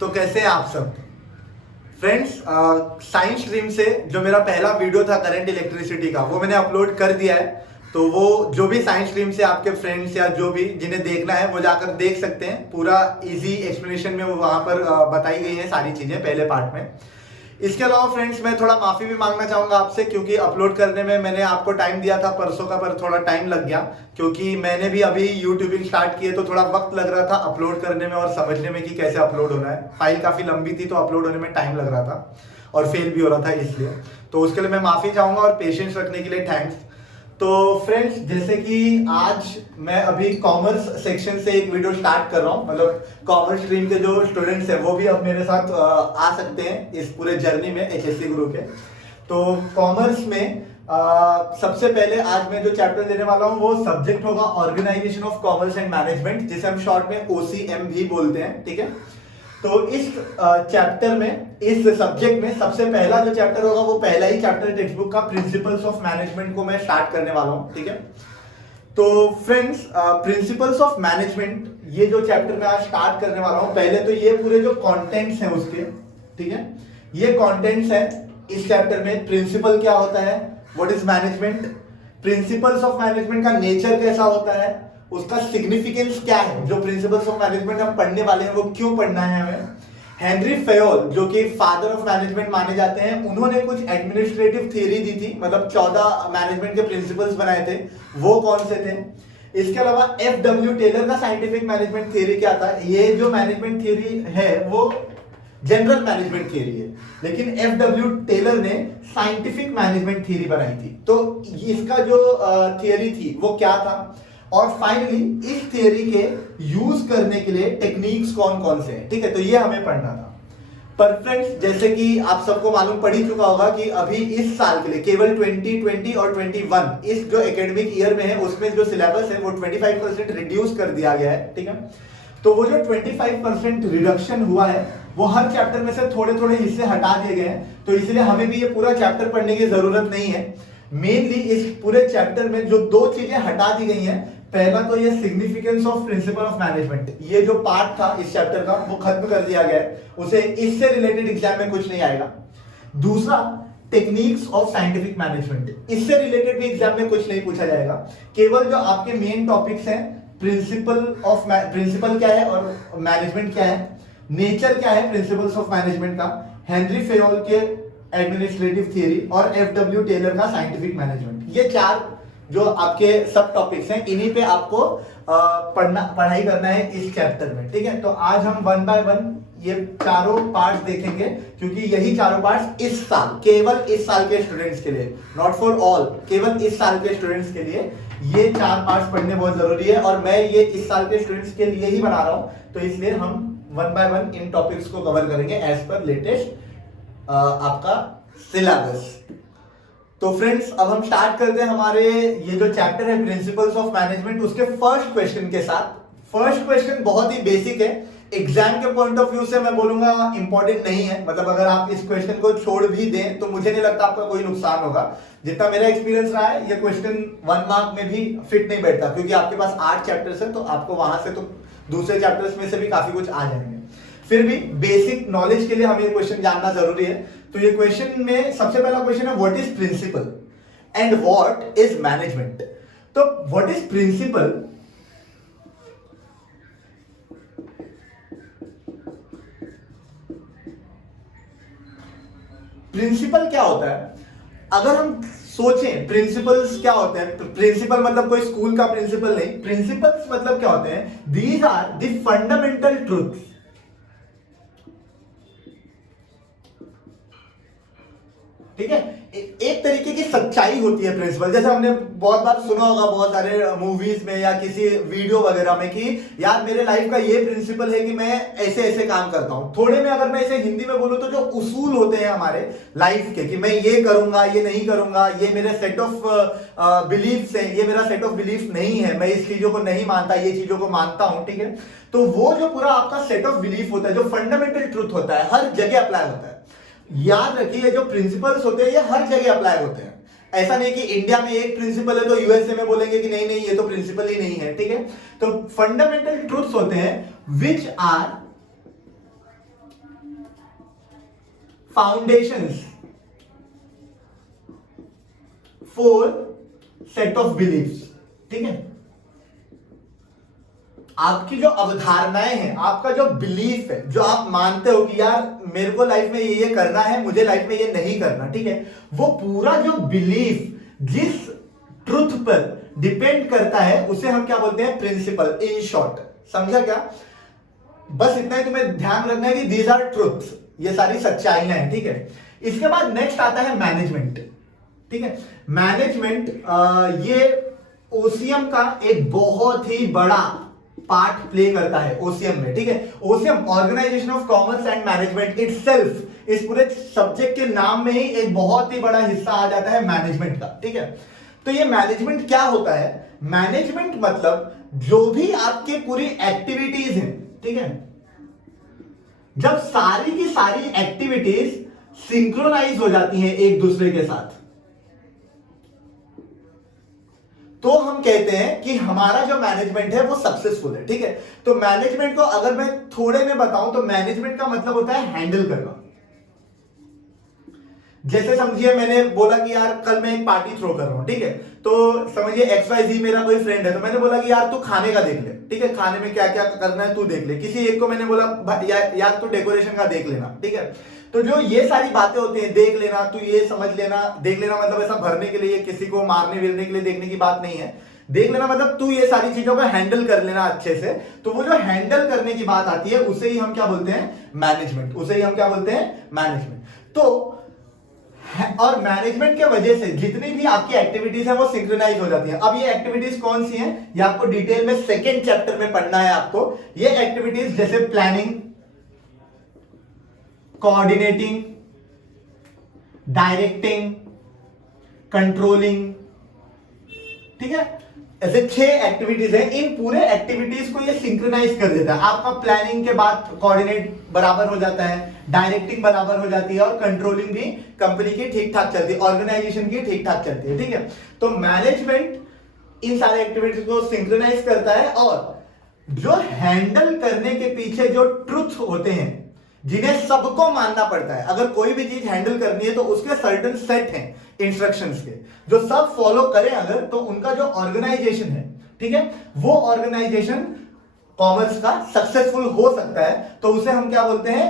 तो कैसे हैं आप सब फ्रेंड्स। साइंस स्ट्रीम से जो मेरा पहला वीडियो था करंट इलेक्ट्रिसिटी का, वो मैंने अपलोड कर दिया है। तो वो जो भी साइंस स्ट्रीम से आपके फ्रेंड्स या जो भी जिन्हें देखना है वो जाकर देख सकते हैं। पूरा इजी एक्सप्लेनेशन में वो वहां पर बताई गई है सारी चीजें पहले पार्ट में। इसके अलावा फ्रेंड्स मैं थोड़ा माफी भी मांगना चाहूंगा आपसे, क्योंकि अपलोड करने में मैंने आपको टाइम दिया था परसों का, पर थोड़ा टाइम लग गया क्योंकि मैंने भी अभी यूट्यूबिंग स्टार्ट किए, तो थोड़ा वक्त लग रहा था अपलोड करने में और समझने में कि कैसे अपलोड होना है। फाइल काफी लंबी थी तो अपलोड होने में टाइम लग रहा था और फेल भी हो रहा था, इसलिए तो उसके लिए मैं माफी चाहूंगा और पेशेंस रखने के लिए थैंक्स। तो फ्रेंड्स, जैसे कि आज मैं अभी कॉमर्स सेक्शन से एक वीडियो स्टार्ट कर रहा हूँ, मतलब कॉमर्स स्ट्रीम के जो स्टूडेंट्स हैं वो भी अब मेरे साथ आ सकते हैं इस पूरे जर्नी में एचएससी गुरु के। तो कॉमर्स में सबसे पहले आज मैं जो चैप्टर लेने वाला हूँ वो सब्जेक्ट होगा organisation of commerce and management, जिसे हम शॉर्ट में ओसीएम भी बोलते हैं, ठीक है। तो इस चैप्टर में, इस सब्जेक्ट में सबसे पहला जो चैप्टर होगा वो पहला ही चैप्टर टेक्स्ट बुक का प्रिंसिपल्स ऑफ मैनेजमेंट को मैं स्टार्ट करने वाला हूं, ठीक है। तो फ्रेंड्स, प्रिंसिपल्स ऑफ मैनेजमेंट ये जो चैप्टर मैं आज स्टार्ट करने वाला हूं, पहले तो ये पूरे जो कंटेंट्स हैं उसके, ठीक है, ये कंटेंट्स हैं इस चैप्टर में। प्रिंसिपल क्या होता है, what is management, principles of management का नेचर कैसा होता है, उसका सिग्निफिकेंस क्या है, जो प्रिंसिपल्स ऑफ मैनेजमेंट हम पढ़ने वाले हैं वो क्यों पढ़ना है हमें। हेनरी फेयोल जो कि फादर ऑफ मैनेजमेंट माने जाते हैं, उन्होंने कुछ एडमिनिस्ट्रेटिव थ्योरी दी थी, मतलब 14 मैनेजमेंट के प्रिंसिपल्स बनाए थे, वो कौन से थे। इसके अलावा एफ.डब्ल्यू. टेलर का साइंटिफिक मैनेजमेंट थ्योरी क्या था। ये जो मैनेजमेंट थ्योरी है वो जनरल मैनेजमेंट थ्योरी है, लेकिन एफ.डब्ल्यू. टेलर ने साइंटिफिक मैनेजमेंट थ्योरी बनाई थी। तो इसका जो थ्योरी थी वो क्या था, और फाइनली इस थ्योरी के यूज करने के लिए टेक्निक्स कौन कौन से हैं, ठीक है। तो ये हमें पढ़ना था। पर फ्रेंड्स, जैसे कि आप सबको मालूम पड़ ही चुका होगा कि अभी इस साल के लिए केवल 2020 और 21 इस जो एकेडमिक ईयर में है उसमें जो सिलेबस है वो 25% रिड्यूस कर दिया गया है, ठीक है। तो वो जो 25% रिडक्शन हुआ है वो हर चैप्टर में से थोड़े थोड़े हिस्से हटा दिए गए हैं, तो इसलिए हमें भी ये पूरा चैप्टर पढ़ने की जरूरत नहीं है। मेनली इस पूरे चैप्टर में जो दो चीजें हटा दी गई हैं, पहला तो ये significance of principle of management, ये जो पार्ट था इस चैप्टर का वो खत्म कर दिया गया है, उसे इससे रिलेटेड एग्जाम में कुछ नहीं आएगा। दूसरा, टेक्निक्स ऑफ साइंटिफिक मैनेजमेंट, इससे रिलेटेड भी एग्जाम में कुछ नहीं पूछा जाएगा। केवल जो आपके मेन टॉपिक्स हैं, प्रिंसिपल क्या है और मैनेजमेंट क्या है, नेचर क्या है प्रिंसिपल्स ऑफ मैनेजमेंट का, हेनरी फेयोल के एडमिनिस्ट्रेटिव थ्योरी और एफ.डब्ल्यू. टेलर का साइंटिफिक मैनेजमेंट, ये चार जो आपके सब टॉपिक्स हैं, इन्हीं पे आपको पढ़ाई करना है इस चैप्टर में, ठीक है। तो आज हम वन बाय वन ये चारों पार्ट्स देखेंगे, क्योंकि यही चारों पार्ट्स इस साल, केवल इस साल के स्टूडेंट्स के लिए, नॉट फॉर ऑल, केवल इस साल के स्टूडेंट्स के लिए ये चार पार्ट्स पढ़ने बहुत जरूरी है, और मैं ये इस साल के स्टूडेंट्स के लिए ही बना रहा हूं। तो इसलिए हम one by one in topics को कवर करेंगे एज पर लेटेस्ट आपका सिलेबस। तो फ्रेंड्स, अब हम स्टार्ट करते हैं हमारे ये जो चैप्टर है प्रिंसिपल्स ऑफ मैनेजमेंट, उसके फर्स्ट क्वेश्चन के साथ। फर्स्ट क्वेश्चन बहुत ही बेसिक है, एग्जाम के पॉइंट ऑफ व्यू से मैं बोलूंगा इंपॉर्टेंट नहीं है, मतलब अगर आप इस क्वेश्चन को छोड़ भी दें तो मुझे नहीं लगता आपका कोई नुकसान होगा। जितना मेरा एक्सपीरियंस रहा है, ये क्वेश्चन 1 मार्क में भी फिट नहीं बैठता, क्योंकि आपके पास 8 चैप्टर्स है, तो आपको वहां से तो दूसरे चैप्टर्स में से भी काफी कुछ आ जाएंगे। फिर भी बेसिक नॉलेज के लिए हमें ये क्वेश्चन जानना जरूरी है। तो ये क्वेश्चन में सबसे पहला क्वेश्चन है, what is principle and what is management. तो व्हाट इज प्रिंसिपल, प्रिंसिपल क्या होता है। अगर हम सोचें प्रिंसिपल्स क्या होते हैं, प्रिंसिपल मतलब कोई स्कूल का प्रिंसिपल नहीं, प्रिंसिपल्स मतलब क्या होते हैं, these are the fundamental truths, ठीक है। एक तरीके की सच्चाई होती है प्रिंसिपल। जैसे हमने बहुत बार सुना होगा बहुत सारे मूवीज में या किसी वीडियो वगैरह में कि यार मेरे लाइफ का ये प्रिंसिपल है कि मैं ऐसे ऐसे काम करता हूं। थोड़े में अगर मैं इसे हिंदी में बोलूं तो जो उसूल होते हैं हमारे लाइफ के, कि मैं ये करूंगा, ये नहीं करूंगा, ये मेरे सेट ऑफ बिलीफ्स है, ये मेरा सेट ऑफ बिलीफ नहीं है, मैं इस चीजों को नहीं मानता, ये चीजों को मानता हूं, ठीक है। तो वो जो पूरा आपका सेट ऑफ बिलीफ होता है, जो फंडामेंटल ट्रूथ होता है, हर जगह अप्लाई होता है। याद रखिए, जो प्रिंसिपल्स होते हैं ये हर जगह अप्लाई होते हैं। ऐसा नहीं कि इंडिया में एक प्रिंसिपल है तो यूएसए में बोलेंगे कि नहीं नहीं ये तो प्रिंसिपल ही नहीं है, ठीक है। तो फंडामेंटल ट्रूथ्स होते हैं which are foundations for set of beliefs. ठीक है, आपकी जो अवधारणाएं हैं, आपका जो बिलीफ है, जो आप मानते हो कि यार मेरे को लाइफ में ये करना है, मुझे लाइफ में ये नहीं करना, ठीक है, वो पूरा जो बिलीफ जिस ट्रुथ पर डिपेंड करता है उसे हम क्या बोलते हैं? प्रिंसिपल। इन शॉर्ट, समझा क्या? बस इतना ही तुम्हें ध्यान रखना है कि दीज आर ट्रुथ्स, ये सारी सच्चाइयां हैं। ठीक है, इसके बाद नेक्स्ट आता है मैनेजमेंट। ठीक है, मैनेजमेंट ये ओसीएम का एक बहुत ही बड़ा पार्ट प्ले करता है ओसीएम में। ठीक है, OCM organisation of commerce and management itself, इस पूरे सब्जेक्ट के नाम में ही एक बहुत ही बड़ा हिस्सा आ जाता है मैनेजमेंट का। ठीक है, तो ये मैनेजमेंट क्या होता है? मैनेजमेंट मतलब जो भी आपके पूरी एक्टिविटीज हैं, ठीक है, जब सारी की सारी एक्टिविटीज सिंक्रोनाइज हो जाती हैं एक दूसरे के साथ, तो हम कहते हैं कि हमारा जो मैनेजमेंट है वो सक्सेसफुल है। ठीक है, तो मैनेजमेंट को अगर मैं थोड़े में बताऊं तो मैनेजमेंट का मतलब होता है हैंडल करना। जैसे समझिए मैंने बोला कि यार कल मैं एक पार्टी थ्रो कर रहा हूं, ठीक है, तो समझिए XYZ मेरा कोई फ्रेंड है, तो मैंने बोला कि यार तू खाने का देख ले, ठीक है, खाने में क्या क्या करना है तू देख ले। किसी एक को मैंने बोला यार तू डेकोरेशन का देख लेना। ठीक है, तो जो ये सारी बातें होती हैं, देख लेना, तू ये समझ लेना, देख लेना मतलब ऐसा भरने के लिए, किसी को मारने वीरने के लिए देखने की बात नहीं है। देख लेना मतलब तू ये सारी चीजों को हैंडल कर लेना अच्छे से। तो वो जो हैंडल करने की बात आती है उसे ही हम क्या बोलते हैं? मैनेजमेंट। उसे ही हम क्या बोलते हैं? मैनेजमेंट। तो और मैनेजमेंट के वजह से जितनी भी आपकी एक्टिविटीज है वो सिंक्रोनाइज हो जाती है। अब ये एक्टिविटीज कौन सी हैं? ये आपको डिटेल में सेकेंड चैप्टर में पढ़ना है आपको। ये एक्टिविटीज जैसे प्लानिंग, कोऑर्डिनेटिंग, डायरेक्टिंग, कंट्रोलिंग, ठीक है, ऐसे 6 एक्टिविटीज हैं। इन पूरे एक्टिविटीज को ये सिंक्रोनाइज कर देता है। आपका प्लानिंग के बाद कोऑर्डिनेट बराबर हो जाता है, डायरेक्टिंग बराबर हो जाती है और कंट्रोलिंग भी कंपनी की ठीक ठाक चलती है, ऑर्गेनाइजेशन की ठीक ठाक चलती है। ठीक है, तो मैनेजमेंट इन सारे एक्टिविटीज को सिंक्रोनाइज करता है और जो हैंडल करने के पीछे जो ट्रुथ होते हैं जिन्हें सबको मानना पड़ता है। अगर कोई भी चीज हैंडल करनी है तो उसके सर्टेन सेट हैं इंस्ट्रक्शंस के, जो सब फॉलो करें अगर, तो उनका जो ऑर्गेनाइजेशन है, ठीक है, वो ऑर्गेनाइजेशन कॉमर्स का सक्सेसफुल हो सकता है। तो उसे हम क्या बोलते हैं?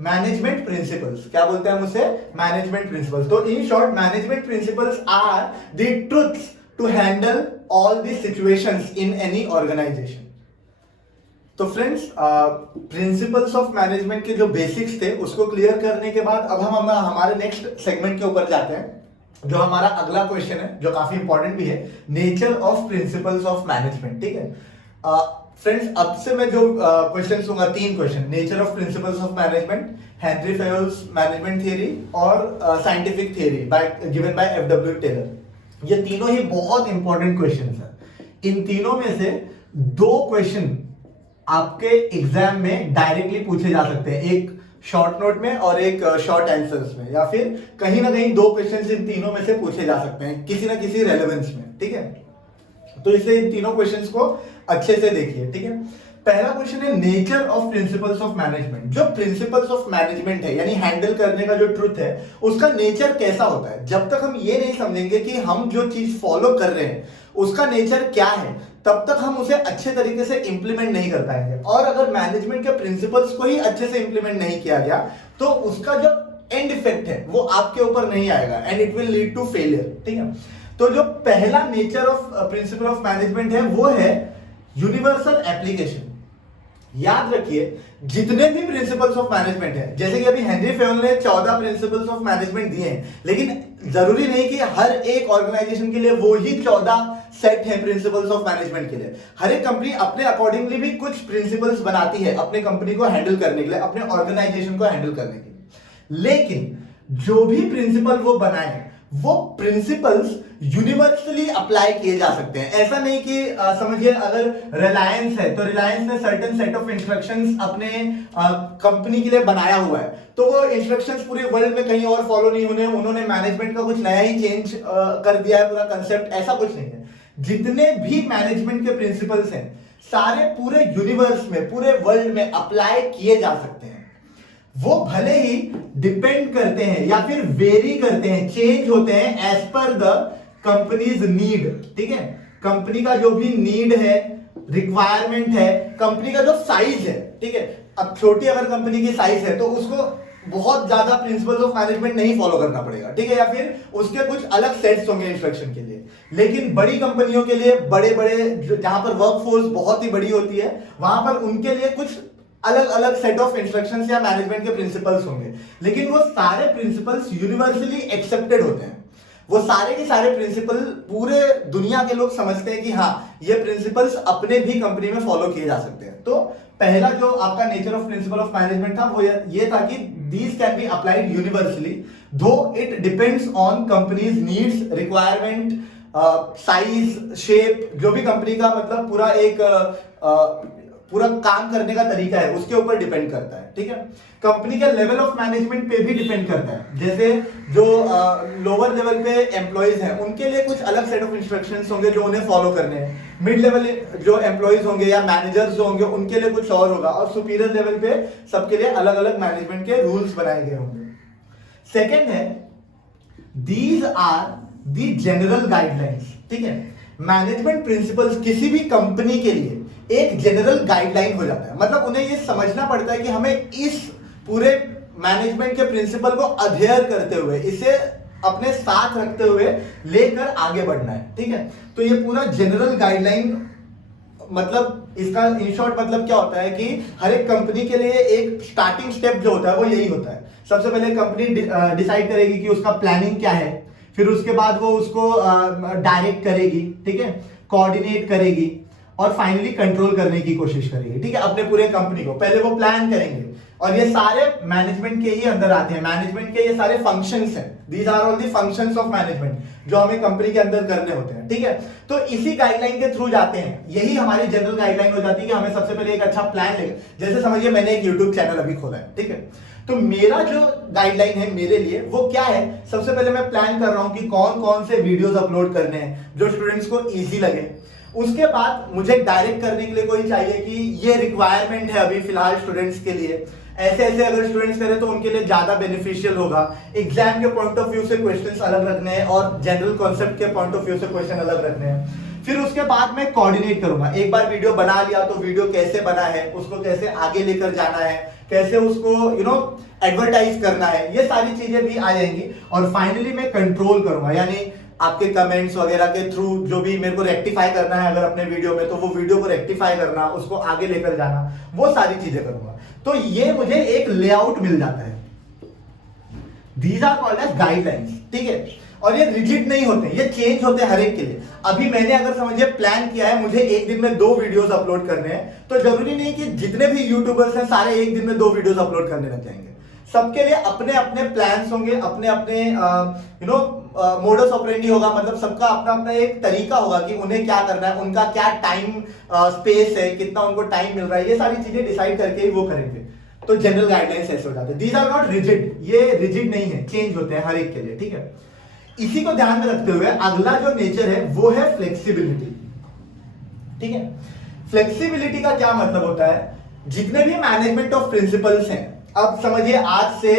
Management principles. क्या बोलते हैं हम उसे? Management principles. तो in short management principles are the truths to handle all the situations in any organisation. तो फ्रेंड्स, प्रिंसिपल्स ऑफ मैनेजमेंट के जो बेसिक्स थे उसको क्लियर करने के बाद अब हम हमारे नेक्स्ट सेगमेंट के ऊपर जाते हैं, जो हमारा अगला क्वेश्चन है, जो काफी इंपॉर्टेंट भी है, nature of principles of management. ठीक है फ्रेंड्स, अब से मैं जो क्वेश्चन दूंगा, 3 question, nature of principles of management, Henri Fayol's management theory और scientific theory given by FW Taylor. ये तीनों ही बहुत इंपॉर्टेंट क्वेश्चन है। इन तीनों में से 2 क्वेश्चन आपके एग्जाम में डायरेक्टली पूछे जा सकते हैं, एक शॉर्ट नोट में और एक शॉर्ट आंसर्स में, या फिर कहीं ना कहीं 2 क्वेश्चन इन तीनों में से पूछे जा सकते हैं किसी ना किसी रेलेवेंस में। ठीक है, तो इसलिए इन तीनों क्वेश्चंस को अच्छे से देखिए। ठीक है, पहला क्वेश्चन है nature of principles of management. जो प्रिंसिपल्स ऑफ मैनेजमेंट है यानी हैंडल करने का जो ट्रुथ है उसका नेचर कैसा होता है। जब तक हम ये नहीं समझेंगे कि हम जो चीज फॉलो कर रहे हैं उसका नेचर क्या है, तब तक हम उसे अच्छे तरीके से इंप्लीमेंट नहीं कर पाएंगे। और अगर मैनेजमेंट के प्रिंसिपल्स को ही अच्छे से इंप्लीमेंट नहीं किया गया तो उसका जो एंड इफेक्ट है वो आपके ऊपर नहीं आएगा and it will lead to failure. ठीक है, तो जो पहला nature of principle of management है वो है यूनिवर्सल एप्लीकेशन। याद रखिए, जितने भी प्रिंसिपल्स ऑफ मैनेजमेंट है, जैसे कि अभी हेनरी फेयोल ने 14 प्रिंसिपल्स ऑफ मैनेजमेंट दिए हैं, लेकिन जरूरी नहीं कि हर एक ऑर्गेनाइजेशन के लिए वो ही 14 सेट है प्रिंसिपल्स ऑफ मैनेजमेंट के लिए। हर एक कंपनी अपने अकॉर्डिंगली भी कुछ प्रिंसिपल्स बनाती है अपने कंपनी को हैंडल करने के लिए, अपने ऑर्गेनाइजेशन को हैंडल करने के लिए। लेकिन जो भी प्रिंसिपल वो बनाए वो प्रिंसिपल्स यूनिवर्सली अप्लाई किए जा सकते हैं। ऐसा नहीं कि समझिए अगर रिलायंस है तो रिलायंस ने सर्टेन सेट ऑफ इंस्ट्रक्शंस अपने कंपनी के लिए बनाया हुआ है, तो वो इंस्ट्रक्शंस पूरे वर्ल्ड में कहीं और फॉलो नहीं होने, उन्होंने मैनेजमेंट का कुछ नया ही चेंज कर दिया है पूरा कंसेप्ट, ऐसा कुछ नहीं है। जितने भी मैनेजमेंट के प्रिंसिपल्स हैं सारे पूरे यूनिवर्स में, पूरे वर्ल्ड में अप्लाई किए जा सकते हैं। वो भले ही डिपेंड करते हैं या फिर वेरी करते हैं, चेंज होते हैं as per the companies need. ठीक है, कंपनी का जो भी नीड है, रिक्वायरमेंट है, कंपनी का जो साइज है। ठीक है, अब छोटी अगर कंपनी की साइज है तो उसको बहुत ज्यादा प्रिंसिपल्स ऑफ मैनेजमेंट नहीं फॉलो करना पड़ेगा। ठीक है, या फिर उसके कुछ अलग सेट्स होंगे इंस्ट्रक्शन के लिए। लेकिन बड़ी कंपनियों के लिए, बड़े बड़े जहां पर वर्कफोर्स बहुत ही बड़ी होती है, वहां पर उनके लिए कुछ अलग अलग सेट ऑफ इंस्ट्रक्शंस या मैनेजमेंट के प्रिंसिपल्स होंगे। लेकिन वो सारे प्रिंसिपल्स यूनिवर्सली एक्सेप्टेड होते हैं। वो सारे के सारे प्रिंसिपल पूरे दुनिया के लोग समझते हैं कि हाँ, ये प्रिंसिपल्स अपने भी कंपनी में फॉलो किए जा सकते हैं। तो पहला जो आपका nature of principle of management था वो ये था कि these can be applied universally though it depends on company's needs, requirement, size, shape, जो भी कंपनी का मतलब पूरा एक पूरा काम करने का तरीका है उसके ऊपर डिपेंड करता है। ठीक है, कंपनी के लेवल ऑफ मैनेजमेंट पे भी डिपेंड करता है। जैसे जो लोअर लेवल पे एम्प्लॉइज हैं उनके लिए कुछ अलग सेट ऑफ इंस्ट्रक्शंस होंगे जो उन्हें फॉलो करने हैं। मिड लेवल जो एम्प्लॉइज होंगे या मैनेजर्स जो होंगे उनके लिए कुछ और होगा, और सुपीरियर लेवल पे सबके लिए अलग अलग मैनेजमेंट के रूल्स बनाए गए होंगे। सेकेंड है, these are the general guidelines. ठीक है, मैनेजमेंट प्रिंसिपल्स किसी भी कंपनी के लिए एक जनरल गाइडलाइन हो जाता है। मतलब उन्हें ये समझना पड़ता है कि हमें इस पूरे मैनेजमेंट के प्रिंसिपल को अध्ययन करते हुए, इसे अपने साथ रखते हुए लेकर आगे बढ़ना है। ठीक है, तो ये पूरा जनरल गाइडलाइन मतलब इसका इन शॉर्ट मतलब क्या होता है कि हर एक कंपनी के लिए एक स्टार्टिंग स्टेप जो होता है वो यही होता है। सबसे पहले कंपनी डिसाइड करेगी कि उसका प्लानिंग क्या है, फिर उसके बाद वो उसको डायरेक्ट करेगी। ठीक है, कोऑर्डिनेट करेगी और फाइनली कंट्रोल करने की कोशिश करेगी। ठीक है, अपने पूरे कंपनी को पहले वो प्लान करेंगे, और ये सारे मैनेजमेंट के ही अंदर आते हैं। मैनेजमेंट के ये सारे फंक्शंस हैं, these are all the functions of management जो हमें कंपनी के अंदर करने होते हैं। ठीक है, तो इसी गाइडलाइन के थ्रू जाते हैं। यही हमारी जनरल गाइडलाइन हो जाती है कि हमें सबसे पहले एक अच्छा प्लान लेगा। जैसे समझिए मैंने एक यूट्यूब चैनल अभी खोला है। ठीक है, तो मेरा जो गाइडलाइन है मेरे लिए वो क्या है, सबसे पहले मैं प्लान कर रहा हूं कि कौन कौन से वीडियोस अपलोड करने हैं जो स्टूडेंट्स को इजी लगे। उसके बाद मुझे डायरेक्ट करने के लिए कोई चाहिए कि ये रिक्वायरमेंट है अभी फिलहाल स्टूडेंट्स के लिए, ऐसे ऐसे अगर स्टूडेंट्स करें तो उनके लिए ज्यादा बेनिफिशियल होगा। एग्जाम के पॉइंट ऑफ व्यू से क्वेश्चंस अलग रखने हैं और जनरल कॉन्सेप्ट के पॉइंट ऑफ व्यू से क्वेश्चन अलग रखने हैं। फिर उसके बाद मैं कोऑर्डिनेट करूंगा। एक बार वीडियो बना लिया तो वीडियो कैसे बना है, उसको कैसे आगे लेकर जाना है, कैसे उसको एडवर्टाइज करना है, ये सारी चीजें भी आ जाएंगी। और फाइनली मैं कंट्रोल करूंगा, यानी आपके कमेंट्स वगैरह के थ्रू जो भी मेरे को रेक्टिफाई करना है अगर अपने वीडियो में, तो वो वीडियो को रेक्टिफाई करना, उसको आगे लेकर जाना, वो सारी चीजें करूंगा। तो ये मुझे एक लेआउट मिल जाता है। These are called as guidelines. ठीक है, और ये रिजिड नहीं होते, ये चेंज होते हैं हर एक के लिए। अभी मैंने अगर समझिए प्लान किया है मुझे एक दिन में 2 वीडियोस अपलोड करने हैं, तो जरूरी नहीं कि जितने भी यूट्यूबर्स हैं सारे एक दिन में 2 वीडियोस अपलोड करने लग जाएंगे। सबके लिए अपने अपने प्लान्स होंगे, अपने अपने मोडस ऑपरेंडी होगा। मतलब सबका अपना अपना एक तरीका होगा कि उन्हें क्या करना है, उनका क्या टाइम स्पेस है, कितना उनको टाइम मिल रहा है, ये सारी चीजें डिसाइड करके ही वो करेंगे। तो जनरल गाइडलाइंस ऐसे हो जाते हैं। दीज आर नॉट रिजिड, ये रिजिड नहीं है, चेंज होते हैं हर एक के लिए। ठीक है, इसी को ध्यान में रखते हुए अगला जो नेचर है वो है फ्लेक्सिबिलिटी। ठीक है, फ्लेक्सिबिलिटी का क्या मतलब होता है, जितने भी मैनेजमेंट ऑफ प्रिंसिपल्स हैं, अब समझिए आज से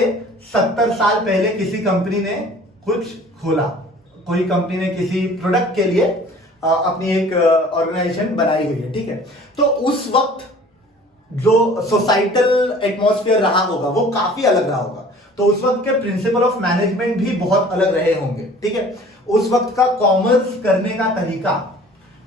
70 साल पहले किसी कंपनी ने कुछ खोला, कोई कंपनी ने किसी प्रोडक्ट के लिए अपनी एक ऑर्गेनाइजेशन बनाई हुई है। ठीक है, तो उस वक्त जो सोसाइटल एटमॉस्फेयर रहा होगा वो काफी अलग रहा होगा। तो उस वक्त के प्रिंसिपल ऑफ मैनेजमेंट भी बहुत अलग रहे होंगे। ठीक है, उस वक्त का कॉमर्स करने का तरीका,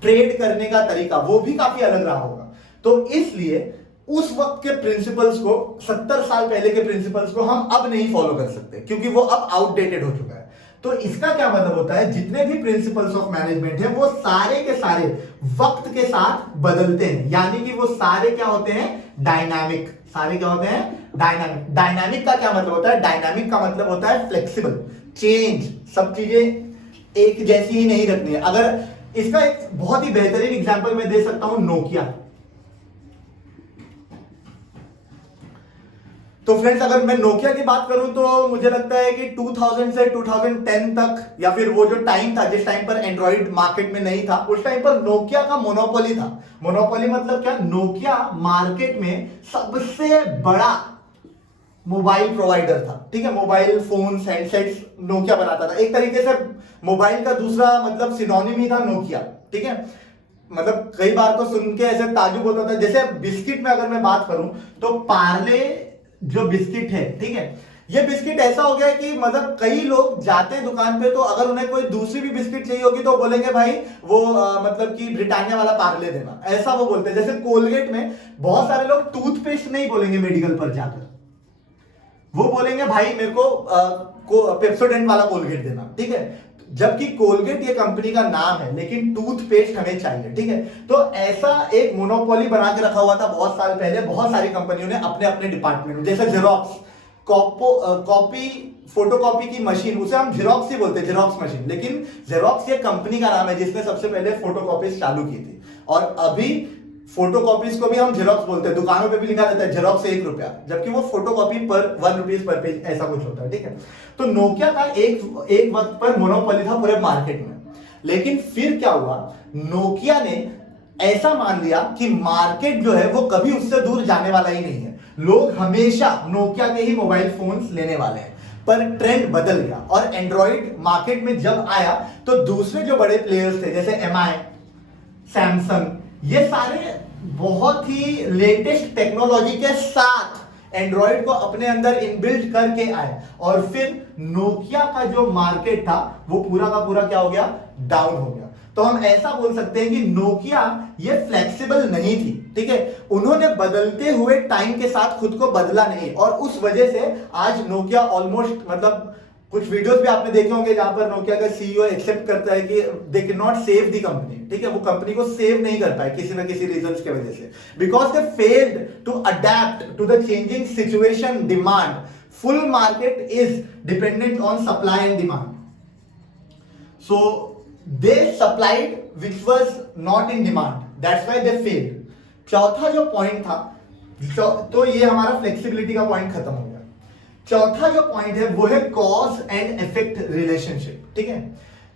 ट्रेड करने का तरीका वो भी काफी अलग रहा होगा। तो इसलिए उस वक्त के प्रिंसिपल्स को, 70 साल पहले के प्रिंसिपल्स को हम अब नहीं फॉलो कर सकते क्योंकि वो अब आउटडेटेड हो चुका है। तो इसका क्या मतलब होता है, जितने भी प्रिंसिपल्स ऑफ मैनेजमेंट है वो सारे के सारे वक्त के साथ बदलते हैं, यानी कि वो सारे क्या होते हैं, डायनामिक। सारे क्या होते हैं, डायनामिक। डायनामिक का क्या मतलब होता है, डायनामिक का मतलब होता है फ्लेक्सिबल, चेंज, सब चीजें एक जैसी ही नहीं रखनी है। अगर इसका एक बहुत ही बेहतरीन एग्जांपल मैं दे सकता हूं, नोकिया। तो फ्रेंड्स अगर मैं नोकिया की बात करूं तो मुझे लगता है कि 2000 से 2010 तक, या फिर वो जो टाइम था जिस टाइम पर एंड्रॉइड मार्केट में नहीं था, उस टाइम पर नोकिया का मोनोपोली था। मोनोपोली मतलब क्या, नोकिया मार्केट में सबसे बड़ा मोबाइल प्रोवाइडर था, ठीक है, मोबाइल फोन्स हैंडसेट्स नोकिया बनाता था। एक तरीके से मोबाइल का दूसरा मतलब सिनोनिम ही था नोकिया, ठीक है। मतलब कई बार तो सुन के ऐसे ताजुब होता था। जैसे बिस्किट में अगर मैं बात करूं तो पार्ले जो बिस्किट है, ठीक है, ये बिस्किट ऐसा हो गया है कि मतलब कई लोग जाते हैं दुकान पे तो अगर उन्हें कोई दूसरी भी बिस्किट चाहिए होगी तो बोलेंगे भाई वो मतलब कि ब्रिटानिया वाला पार्ले देना, ऐसा वो बोलते हैं। जैसे कोलगेट में बहुत सारे लोग टूथपेस्ट नहीं बोलेंगे मेडिकल पर जाकर, वो बोलेंगे भाई मेरे को पेप्सोडेंट वाला कोलगेट देना, ठीक है। जबकि कोलगेट ये कंपनी का नाम है लेकिन टूथपेस्ट हमें चाहिए, ठीक है। तो ऐसा एक मोनोपोली बना के रखा हुआ था बहुत साल पहले बहुत सारी कंपनियों ने अपने अपने डिपार्टमेंट में। जैसे जेरोक्स, कॉपी फोटोकॉपी की मशीन, उसे हम जेरोक्स ही बोलते हैं, जेरोक्स मशीन, लेकिन जेरोक्स ये कंपनी का नाम है जिसने सबसे पहले फोटोकॉपीज चालू की थी। और अभी फोटोकॉपीज को भी हम जेरोक्स बोलते हैं, दुकानों पे भी लिखा रहता है जेरोक्स 1 रुपया, जबकि वो फोटोकॉपी पर 1 रुपीज पर पेज ऐसा कुछ होता है, ठीक है। तो नोकिया का एक वक्त पर मोनोपोली था पूरे मार्केट में। लेकिन फिर क्या हुआ, नोकिया ने ऐसा मान लिया कि मार्केट जो है वो कभी उससे दूर जाने वाला ही नहीं है, लोग हमेशा नोकिया के ही मोबाइल फोन्स लेने वाले हैं। पर ट्रेंड बदल गया और एंड्रॉइड मार्केट में जब आया तो दूसरे जो बड़े प्लेयर्स थे जैसे एमआई, सैमसंग, ये सारे बहुत ही लेटेस्ट टेक्नोलॉजी के साथ एंड्रॉइड को अपने अंदर इनबिल्ट करके आए और फिर नोकिया का जो मार्केट था वो पूरा का पूरा क्या हो गया, डाउन हो गया। तो हम ऐसा बोल सकते हैं कि नोकिया ये फ्लेक्सिबल नहीं थी, ठीक है, उन्होंने बदलते हुए टाइम के साथ खुद को बदला नहीं और उस वजह से आज नोकिया ऑलमोस्ट मतलब कुछ वीडियोस भी आपने देखे होंगे जहां पर नोकिया का सीईओ एक्सेप्ट करता है कि they can not save the company, ठीक है, वो कंपनी को सेव नहीं कर पाए किसी ना किसी रीजंस की वजह से, because they failed to adapt to the changing situation demand. Full market is dependent on supply and demand, so they supplied which was not in demand, that's why they failed. चौथा जो point था, तो ये हमारा flexibility का point खत्म हो गया। चौथा जो पॉइंट है वो है कॉज एंड इफेक्ट रिलेशनशिप, ठीक है।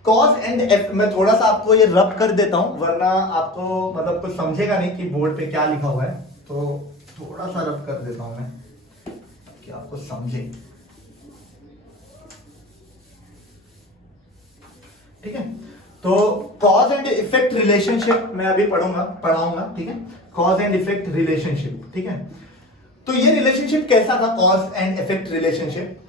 कॉज एंड इफेक्ट, मैं थोड़ा सा आपको ये रब कर देता हूं वरना आपको मतलब कुछ समझेगा नहीं कि बोर्ड पे क्या लिखा हुआ है, तो थोड़ा सा रब कर देता हूं मैं कि आपको समझे, ठीक है। तो कॉज एंड इफेक्ट रिलेशनशिप मैं अभी पढ़ाऊंगा, ठीक है, कॉज एंड इफेक्ट रिलेशनशिप, ठीक है। तो ये रिलेशनशिप कैसा था, कॉज एंड इफेक्ट रिलेशनशिप?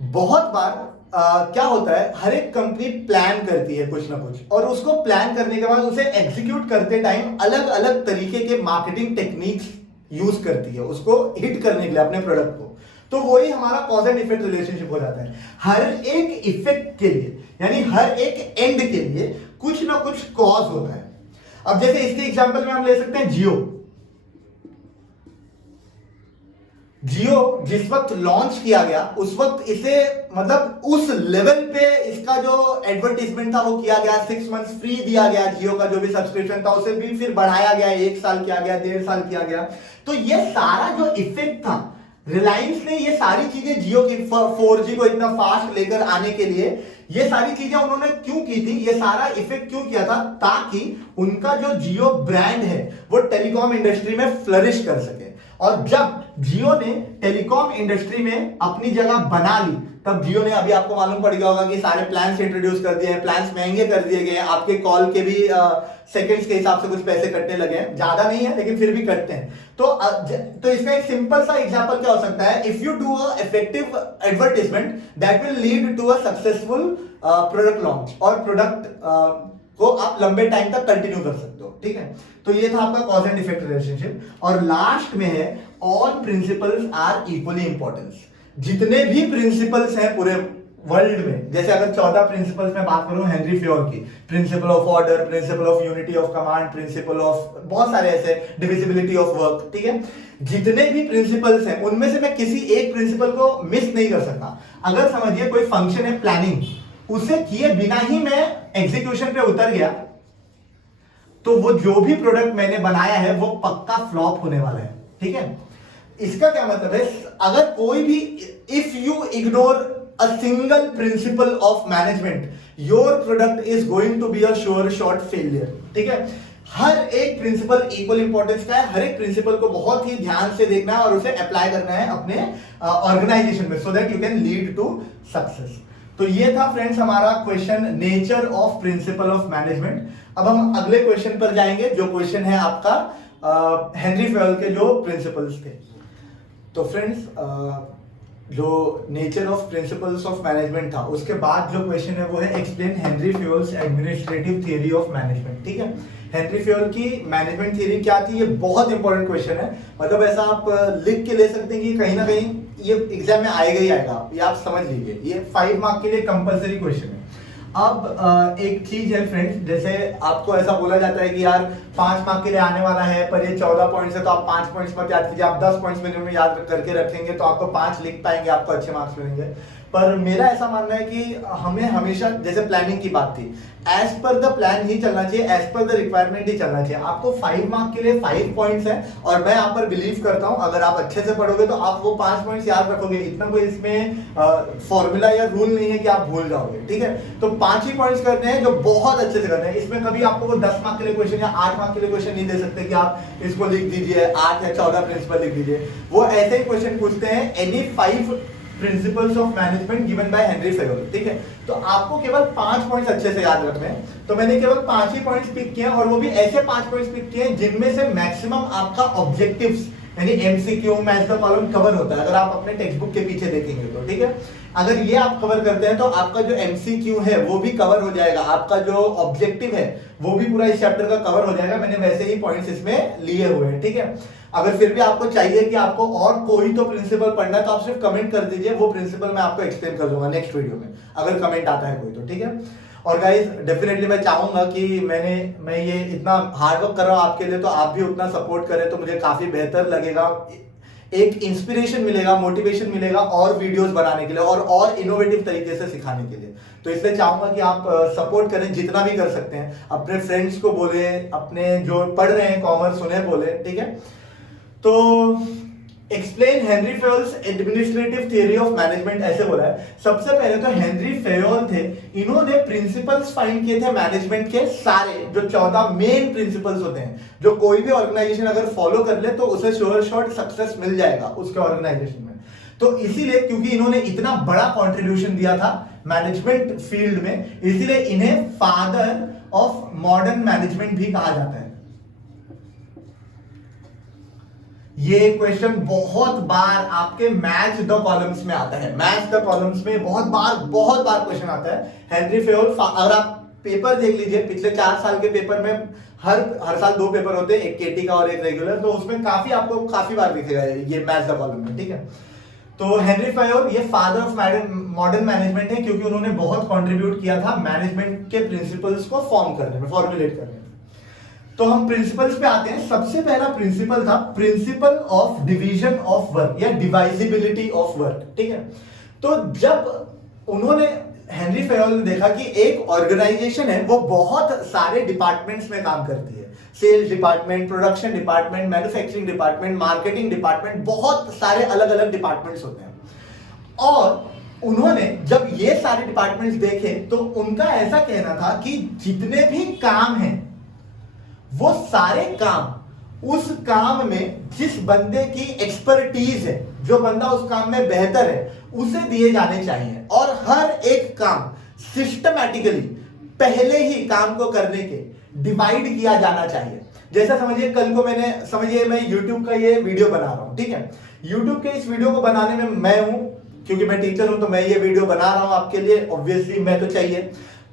बहुत बार क्या होता है, हर एक कंपनी प्लान करती है कुछ ना कुछ और उसको प्लान करने के बाद उसे एग्जीक्यूट करते टाइम अलग अलग तरीके के मार्केटिंग टेक्निक्स यूज करती है उसको हिट करने के लिए अपने प्रोडक्ट को। तो वही हमारा कॉज एंड इफेक्ट रिलेशनशिप हो जाता है। हर एक इफेक्ट के लिए यानी हर एक एंड के लिए कुछ ना कुछ कॉज होता है। अब जैसे इसके एग्जांपल में हम ले सकते हैं जियो जिस वक्त लॉन्च किया गया उस वक्त इसे मतलब उस लेवल पे इसका जो एडवर्टीजमेंट था वो किया गया, 6 मंथ्स फ्री दिया गया, जियो का जो भी सब्सक्रिप्शन था उसे भी फिर बढ़ाया गया, 1 साल किया गया, 1.5 साल किया गया। तो ये सारा जो इफेक्ट था, रिलायंस ने ये सारी चीजें जियो की 4G को इतना फास्ट लेकर आने के लिए ये सारी चीजें उन्होंने क्यों की थी, ये सारा इफेक्ट क्यों किया था, ताकि उनका जो जियो ब्रांड है वो टेलीकॉम इंडस्ट्री में फ्लरिश कर सके। और जब जियो ने टेलीकॉम इंडस्ट्री में अपनी जगह बना ली तब जियो ने, अभी आपको मालूम पड़ गया होगा कि सारे प्लान्स इंट्रोड्यूस कर दिए हैं, प्लान्स महंगे कर दिए गए हैं, आपके कॉल के भी सेकंड्स के हिसाब से कुछ पैसे कटने लगे हैं, ज्यादा नहीं है लेकिन फिर भी कटते हैं। तो इसका एक सिंपल सा एग्जांपल क्या हो सकता है, if you do a effective advertisement that will lead to a successful product launch और प्रोडक्ट को आप लंबे टाइम तक कंटिन्यू कर सकते हो, ठीक है। तो ये था आपका कॉज एंड इफेक्ट रिलेशनशिप। और लास्ट में है all principles are equally importance. जितने भी प्रिंसिपल्स हैं पूरे वर्ल्ड में, जैसे अगर 14 प्रिंसिपल्स में बात करूं हेनरी फ्योर की, principle of order, principle of unity of command, principle of बहुत सारे ऐसे, डिविजिबिलिटी ऑफ वर्क, ठीक है। जितने भी प्रिंसिपल्स हैं उनमें से मैं किसी एक प्रिंसिपल को मिस नहीं कर सकता। अगर समझिए कोई फंक्शन है प्लानिंग, उसे किए बिना ही मैं एग्जीक्यूशन पे उतर गया तो वो जो भी प्रोडक्ट मैंने बनाया है वो पक्का फ्लॉप होने वाला है, ठीक है। इसका क्या मतलब है, अगर कोई भी, if you ignore a single principle of management your product is going to be a sure shot failure, ठीक है। हर एक प्रिंसिपल इक्वल इंपॉर्टेंस का है, हर एक प्रिंसिपल को बहुत ही ध्यान से देखना है और उसे अप्लाई करना है अपने ऑर्गेनाइजेशन में, so that you can lead to success. तो ये था फ्रेंड्स हमारा question, nature of principle of management. अब हम अगले क्वेश्चन पर जाएंगे, जो क्वेश्चन है आपका हेनरी फेयोल के जो प्रिंसिपल्स थे। तो फ्रेंड्स जो nature of principles of management था, उसके बाद जो क्वेश्चन है वो है explain Henri Fayol's administrative theory of management. ठीक है, हेनरी फेयोल की मैनेजमेंट थियरी क्या थी, ये बहुत इंपॉर्टेंट क्वेश्चन है। मतलब ऐसा आप लिख के ले सकते हैं कि कहीं ना कहीं ये एग्जाम में आएगा ही आएगा, ये आप समझ लीजिए, ये 5 मार्क के लिए कंपलसरी क्वेश्चन है। अब एक चीज है फ्रेंड्स, जैसे आपको ऐसा बोला जाता है कि यार 5 मार्क के लिए आने वाला है पर ये 14 पॉइंट्स है, तो आप 5 पॉइंट्स मत याद कीजिए, आप 10 पॉइंट्स मिनिमम याद करके रखेंगे तो आपको 5 लिख पाएंगे, आपको अच्छे मार्क्स मिलेंगे। पर मेरा ऐसा मानना है कि हमें हमेशा, जैसे प्लानिंग की बात थी, एज पर द प्लान ही चलना चाहिए, एज पर द रिक्वायरमेंट ही चलना चाहिए। आपको 5 मार्क के लिए 5 पॉइंट्स है और मैं यहाँ पर बिलीव करता हूँ अगर आप अच्छे से पढ़ोगे तो आप वो 5 पॉइंट्स याद रखोगे। इतना कोई इसमें फॉर्मूला या रूल नहीं है कि आप भूल जाओगे। ठीक है, तो 5 ही पॉइंट्स करने हैं जो बहुत अच्छे से करने हैं। इसमें कभी आपको वो 10 मार्क के लिए क्वेश्चन या 8 मार्क के लिए क्वेश्चन नहीं दे सकते कि आप इसको लिख दीजिए 8 या 14 प्रिंसिपल लिख दीजिए। वो ऐसे ही क्वेश्चन पूछते हैं, any 5 principles of management given by Henry Fayol. ठीक है, तो आपको केवल 5 पॉइंट्स अच्छे से याद रखने हैं। तो मैंने केवल 5 ही पॉइंट्स पिक किए और वो भी ऐसे 5 पॉइंट्स पिक किए जिनमें से मैक्सिमम आपका ऑब्जेक्टिव्स यानी MCQ, match the column cover होता है, अगर आप अपने टेक्स्ट बुक के पीछे देखेंगे तो। ठीक है, अगर ये आप कवर करते हैं तो आपका जो एमसीक्यू है वो भी कवर हो जाएगा, आपका जो ऑब्जेक्टिव है वो भी पूरा इस चैप्टर का कवर हो जाएगा। मैंने वैसे ही पॉइंट्स इसमें लिए हुए हैं। ठीक है, अगर फिर भी आपको चाहिए कि आपको और कोई तो प्रिंसिपल पढ़ना है तो आप सिर्फ कमेंट कर दीजिए, वो प्रिंसिपल मैं आपको एक्सप्लेन कर दूंगा नेक्स्ट वीडियो में, अगर कमेंट आता है कोई तो। ठीक है, और गाइस डेफिनेटली मैं चाहूंगा कि मैं ये इतना हार्ड वर्क कर रहा हूं आपके लिए, तो आप भी उतना सपोर्ट करें तो मुझे काफी बेहतर लगेगा, एक इंस्पिरेशन मिलेगा, मोटिवेशन मिलेगा और वीडियोस बनाने के लिए और इनोवेटिव तरीके से सिखाने के लिए। तो इसलिए चाहूंगा कि आप सपोर्ट करें जितना भी कर सकते हैं, अपने फ्रेंड्स को बोले, अपने जो पढ़ रहे हैं कॉमर्स उन्हें बोले। ठीक है, तो explain Henri Fayol's administrative theory of management ऐसे बोला है। सबसे पहले तो हेनरी फेयोल थे, इन्होंने प्रिंसिपल्स फाइंड किए थे मैनेजमेंट के, सारे जो 14 मेन प्रिंसिपल्स होते हैं जो कोई भी ऑर्गेनाइजेशन अगर फॉलो कर ले तो उसे श्योर शॉर्ट सक्सेस मिल जाएगा उसके ऑर्गेनाइजेशन में। तो इसीलिए क्योंकि इन्होंने इतना बड़ा कंट्रीब्यूशन दिया था मैनेजमेंट फील्ड में, इसीलिए इन्हें फादर ऑफ मॉडर्न मैनेजमेंट भी कहा जाता है। ये क्वेश्चन बहुत बार आपके मैच द कॉलम्स में आता है, मैच द कॉलम्स में बहुत बार क्वेश्चन आता है। हेनरी फेयोल, अगर आप पेपर देख लीजिए पिछले 4 साल के पेपर में, हर साल 2 पेपर होते हैं, एक केटी का और एक रेगुलर, तो उसमें आपको काफी बार दिखेगा ये मैच द कॉलम में। ठीक है, तो हेनरी फेयोल ये फादर ऑफ मॉडर्न मैनेजमेंट है क्योंकि उन्होंने बहुत कंट्रीब्यूट किया था मैनेजमेंट के प्रिंसिपल्स को फॉर्म करने में, फॉर्मुलेट करने में। तो हम प्रिंसिपल्स पे आते हैं। सबसे पहला प्रिंसिपल था principle of division of work या डिवाइजिबिलिटी ऑफ वर्क। ठीक है, तो जब उन्होंने हेनरी फेयोल ने देखा कि एक ऑर्गेनाइजेशन है वो बहुत सारे डिपार्टमेंट्स में काम करती है, sales department, production department, manufacturing department, marketing department, बहुत सारे अलग अलग डिपार्टमेंट्स होते हैं। और उन्होंने जब ये सारे डिपार्टमेंट्स देखे तो उनका ऐसा कहना था कि जितने भी काम हैं वो सारे काम उस काम में जिस बंदे की एक्सपर्टीज है, जो बंदा उस काम में बेहतर है, उसे दिए जाने चाहिए और हर एक काम सिस्टमैटिकली पहले ही काम को करने के डिवाइड किया जाना चाहिए। जैसा समझिए कल को मैं YouTube का ये वीडियो बना रहा हूं। ठीक है, YouTube के इस वीडियो को बनाने में मैं हूं, क्योंकि मैं टीचर हूं तो मैं ये वीडियो बना रहा हूं आपके लिए, ऑब्वियसली मैं तो चाहिए,